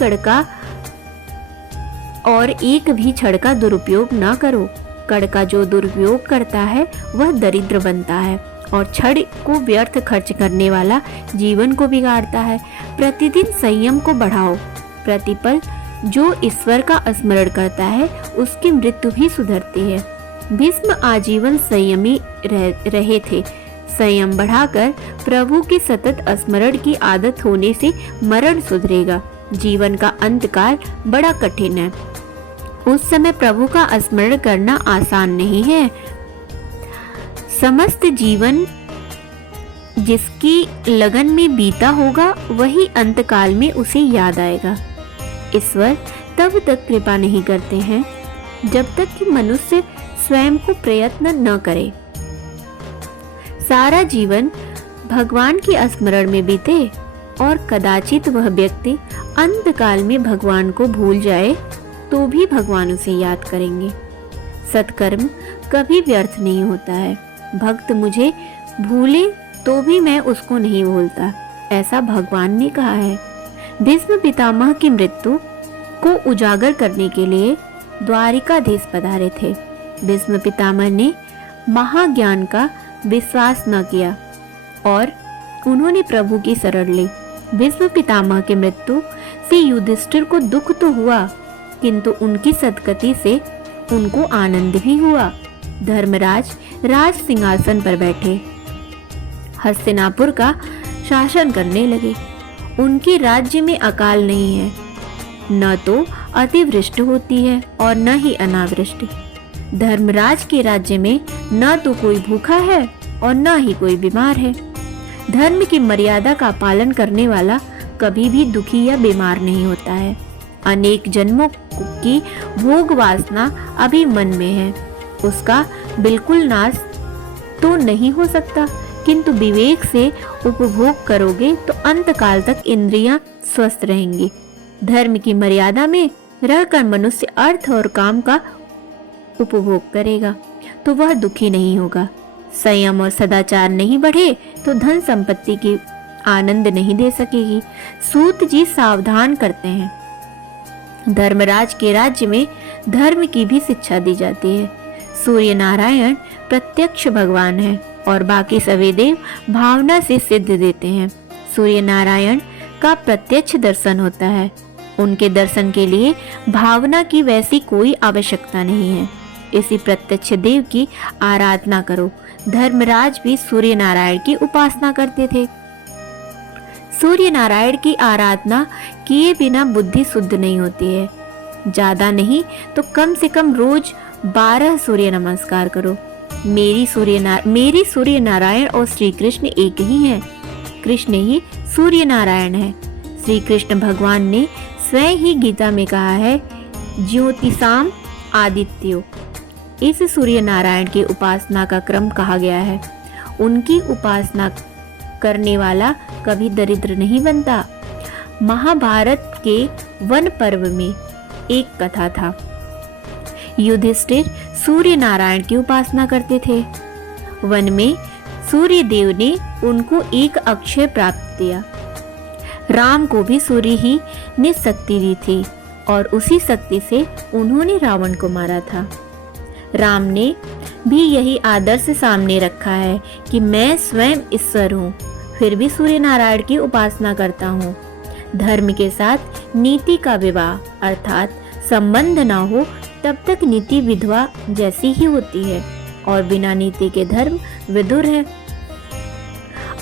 क्षण का दुरुपयोग ना करो। कड़ का जो दुरुपयोग करता है वह दरिद्र बनता है और क्षण को व्यर्थ खर्च करने वाला जीवन को बिगाड़ता है। प्रतिदिन संयम को बढ़ाओ। प्रतिपल जो ईश्वर का स्मरण करता है उसकी मृत्यु भी सुधरती है। भीष्म आजीवन संयमी रहे थे। संयम बढ़ाकर प्रभु के सतत स्मरण की आदत होने से मरण सुधरेगा। जीवन का अंतकाल बड़ा कठिन है। उस समय प्रभु का स्मरण करना आसान नहीं है। समस्त जीवन जिसकी लगन में बीता होगा वही अंतकाल में उसे याद आएगा। ईश्वर तब तक कृपा नहीं करते हैं जब तक कि मनुष्य स्वयं को प्रयत्न न करे। सारा जीवन भगवान के स्मरण में बीते और कदाचित वह व्यक्ति अंतकाल में भगवान को भूल जाए तो भी भगवान उसे याद करेंगे। सत्कर्म कभी व्यर्थ नहीं होता है। भक्त मुझे भूले तो भी मैं उसको नहीं भूलता, ऐसा भगवान ने कहा है। भीष्म पितामह की मृत्यु को उजागर करने के लिए द्वारिकाधीश पधारे थे। भीष्म पितामह ने महाज्ञान का विश्वास न किया और उन्होंने प्रभु की शरण ली। भीष्म पितामह की मृत्यु से युधिष्ठिर को दुख तो हुआ, किंतु उनकी सद्गति से उनको आनंद भी हुआ। धर्मराज राज सिंहासन पर बैठे हस्तिनापुर का शासन करने लगे। उनके राज्य में अकाल नहीं है, न तो अतिवृष्टि होती है और न ही अनावृष्टि। धर्मराज के राज्य में न तो कोई भूखा है और न ही कोई बीमार है। धर्म की मर्यादा का पालन करने वाला कभी भी दुखी या बीमार नहीं होता है। अनेक जन्मों की भोग वासना अभी मन में है, उसका बिल्कुल नाश तो नहीं हो सकता, किंतु विवेक से उपभोग करोगे तो अंतकाल तक इंद्रियां स्वस्थ रहेंगी। धर्म की मर्यादा में रहकर मनुष्य अर्थ और काम का उपभोग करेगा तो वह दुखी नहीं होगा। संयम और सदाचार नहीं बढ़े तो धन संपत्ति की आनंद नहीं दे सकेगी। सूत जी सावधान करते हैं। धर्मराज के राज्य में धर्म की भी शिक्षा दी जाती है। सूर्य नारायण प्रत्यक्ष भगवान है और बाकी सभी देव भावना से सिद्ध देते हैं। सूर्य नारायण का प्रत्यक्ष दर्शन होता है। उनके दर्शन के लिए भावना की वैसी कोई आवश्यकता नहीं है। इसी प्रत्यक्ष देव की आराधना करो। धर्मराज भी सूर्य नारायण की उपासना करते थे। सूर्य नारायण की आराधना किए बिना बुद्धि शुद्ध नहीं होती है। ज्यादा नहीं तो कम से कम रोज 12 सूर्य नमस्कार करो। मेरी सूर्य नारायण और श्री कृष्ण एक ही हैं। कृष्ण ही सूर्य नारायण है। श्री कृष्ण भगवान ने स्वयं ही गीता में कहा है, ज्योतिषाम आदित्यो। इस सूर्य नारायण की उपासना का क्रम कहा गया है। उनकी उपासना करने वाला कभी दरिद्र नहीं बनता। महाभारत के वन पर्व में एक कथा था। युधिष्ठिर सूर्य नारायण की उपासना करते थे। वन में सूर्य देव ने उनको एक अक्षय प्राप्त किया। राम को भी सूर्य ही ने शक्ति दी थी और उसी शक्ति से उन्होंने रावण को मारा था। राम ने भी यही आदर्श सामने रखा है कि मैं स्वयं ईश्वर हूँ, फिर भी सूर्य नारायण की उपासना करता हूँ। धर्म के साथ नीति का विवाह अर्थात संबंध ना हो तब तक नीति विधवा जैसी ही होती है और बिना नीति के धर्म विदुर है।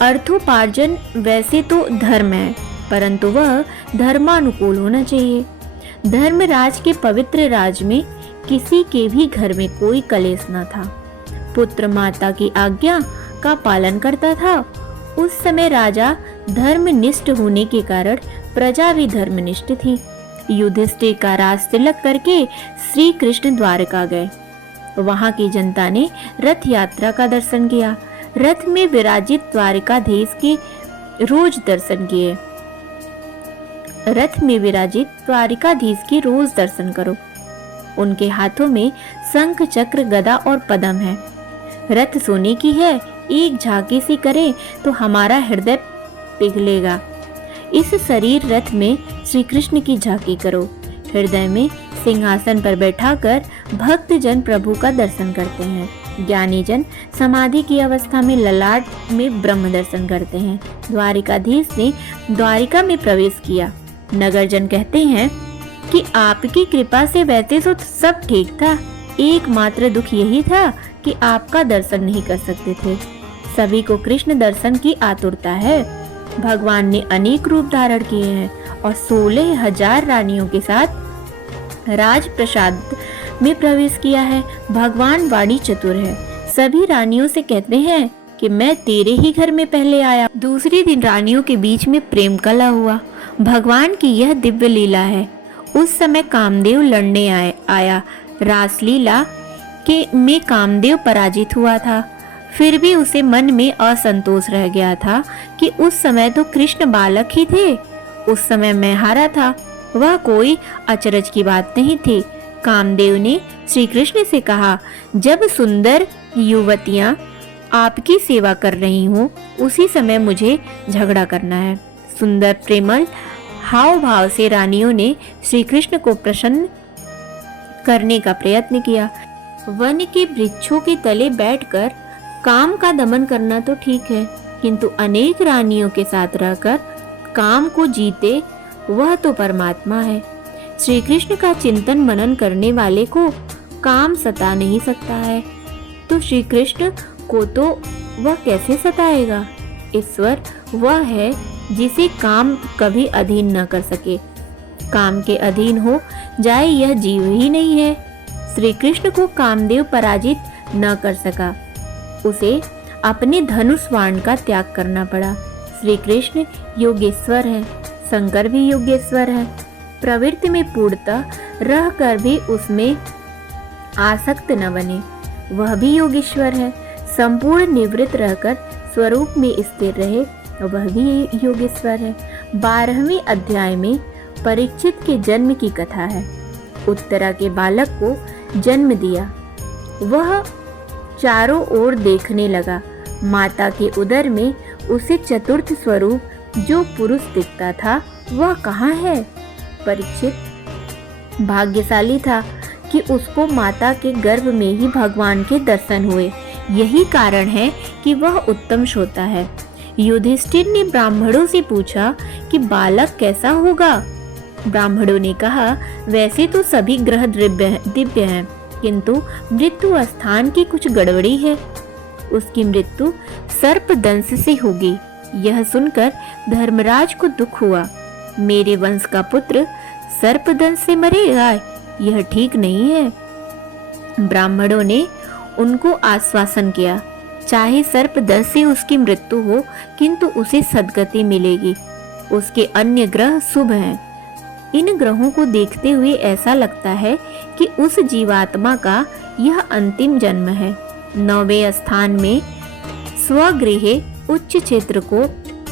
अर्थोपार्जन वैसे तो धर्म है, परंतु वह धर्मानुकूल होना चाहिए। धर्मराज के पवित्र राज में किसी के भी घर में कोई कलेश न था। पुत्र माता की आज्ञा का पालन करता था। उस समय राजा धर्मनिष्ठ होने के कारण प्रजा भी धर्मनिष्ठ थी। युधिष्ठिर का राज तिलक करके श्री कृष्ण द्वारका गए। वहां की जनता ने रथ यात्रा का दर्शन किया। रथ में विराजित द्वारिकाधीश के रोज दर्शन किए। रथ में विराजित द्वारिकाधीश के रोज दर्शन करो। उनके हाथों में शंख चक्र गदा और पद्म है। रथ सोने की है, एक झांकी सी करे तो हमारा हृदय पिघलेगा। इस शरीर रथ में श्री कृष्ण की झांकी करो। हृदय में सिंहासन पर बैठाकर भक्त जन प्रभु का दर्शन करते हैं। ज्ञानी जन समाधि की अवस्था में ललाट में ब्रह्म दर्शन करते हैं। द्वारिकाधीश ने द्वारिका में प्रवेश किया। नगर जन कहते हैं कि आपकी कृपा से वैसे तो सब ठीक था, एकमात्र दुख यही था कि आपका दर्शन नहीं कर सकते थे। सभी को कृष्ण दर्शन की आतुरता है। भगवान ने अनेक रूप धारण किए हैं और 16,000 रानियों के साथ राजप्रसाद में प्रवेश किया है। भगवान वाणी चतुर है। सभी रानियों से कहते हैं कि मैं तेरे ही घर में पहले आया। दूसरे दिन रानियों के बीच में प्रेम कला हुआ। भगवान की यह दिव्य लीला है। उस समय कामदेव लड़ने आया। रासलीला के में कामदेव पराजित हुआ था। फिर भी उसे मन में असंतोष रह गया था कि उस समय तो कृष्ण बालक ही थे, उस समय मैं हारा था। वह कोई अचरज की बात नहीं थी। कामदेव ने श्री कृष्ण से कहा, जब सुंदर युवतियां आपकी सेवा कर रही हूँ उसी समय मुझे झगड़ा करना है। सुंदर प्रेमल हाव भाव से रानियों ने श्री कृष्ण को प्रसन्न करने का प्रयत्न किया। वन के वृक्षों के तले बैठकर काम का दमन करना तो ठीक है, किंतु अनेक रानियों के साथ रहकर काम को जीते वह तो परमात्मा है। श्री कृष्ण का चिंतन मनन करने वाले को काम सता नहीं सकता है, तो श्री कृष्ण को तो वह कैसे सताएगा। ईश्वर वह है जिसे काम कभी अधीन न कर सके। काम के अधीन हो जाए यह जीव ही नहीं है। श्री कृष्ण को कामदेव पराजित न कर सका, उसे अपने धनुष बाण का त्याग करना पड़ा। श्री कृष्ण योगेश्वर है, शंकर भी योगेश्वर है। प्रवृत्ति में पूर्णतः रहकर भी उसमें आसक्त न बने, वह भी योगेश्वर है। संपूर्ण निवृत्त रहकर स्वरूप में स्थिर रहे, वह भी योगेश्वर है। 12वें अध्याय में परीक्षित के जन्म की कथा है। उत्तरा के बालक को जन्म दिया, वह चारों ओर देखने लगा। माता के उदर में उसे चतुर्थ स्वरूप जो पुरुष दिखता था वह कहाँ है। परीक्षित भाग्यशाली था कि उसको माता के गर्भ में ही भगवान के दर्शन हुए। यही कारण है कि वह उत्तम श्रोता है। युधिष्ठिर ने ब्राह्मणों से पूछा कि बालक कैसा होगा। ब्राह्मणों ने कहा, वैसे तो सभी ग्रह दिव्य हैं, किंतु मृत्यु स्थान की कुछ गड़बड़ी है। उसकी मृत्यु सर्पदंश से होगी। यह सुनकर धर्मराज को दुख हुआ। मेरे वंश का पुत्र सर्पदंश से मरेगा, यह ठीक नहीं है। ब्राह्मणों ने उनको आश्वासन किया, चाहे सर्पदंश से उसकी मृत्यु हो, किंतु उसे सद्गति मिलेगी। उसके अन्य ग्रह शुभ हैं। इन ग्रहों को देखते हुए ऐसा लगता है कि उस जीवात्मा का यह अंतिम जन्म है। 9वें स्थान में स्वगृह उच्च क्षेत्र को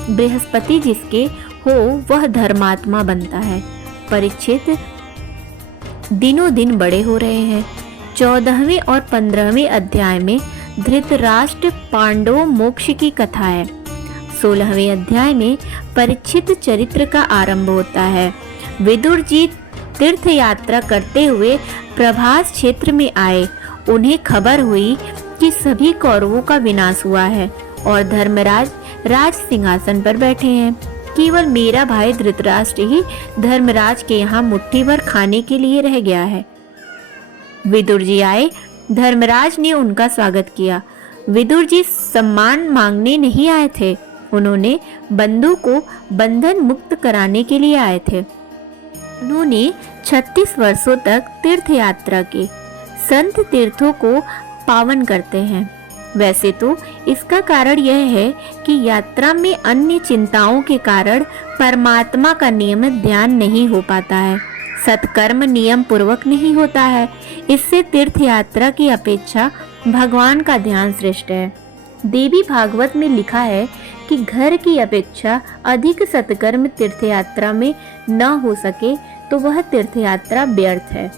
बृहस्पति जिसके हो वह धर्मात्मा बनता है। परीक्षित दिनों दिन बड़े हो रहे हैं। 14वें और 15वें अध्याय में धृतराष्ट्र पांडव मोक्ष की कथा है। 16वें अध्याय में परीक्षित चरित्र का आरंभ होता है। विदुर जी तीर्थ यात्रा करते हुए प्रभास क्षेत्र में आए। उन्हें खबर हुई कि सभी कौरवों का विनाश हुआ है और धर्मराज राज सिंहासन पर बैठे हैं। केवल मेरा भाई धृतराष्ट्र ही धर्मराज के यहाँ मुट्ठी भर खाने के लिए रह गया है। विदुर जी आए। धर्मराज ने उनका स्वागत किया। विदुर जी सम्मान मांगने नहीं आए थे, उन्होंने बंधु को बंधन मुक्त कराने के लिए आए थे। उन्होंने 36 वर्षों तक तीर्थ यात्रा की। संत तीर्थों को पावन करते हैं। वैसे तो इसका कारण यह है कि यात्रा में अन्य चिंताओं के कारण परमात्मा का नियमित ध्यान नहीं हो पाता है, सत्कर्म नियम पूर्वक नहीं होता है। इससे तीर्थ यात्रा की अपेक्षा भगवान का ध्यान श्रेष्ठ है। देवी भागवत में लिखा है कि घर की अपेक्षा अधिक सत्कर्म तीर्थ यात्रा में न हो सके तो वह तीर्थ यात्रा व्यर्थ है।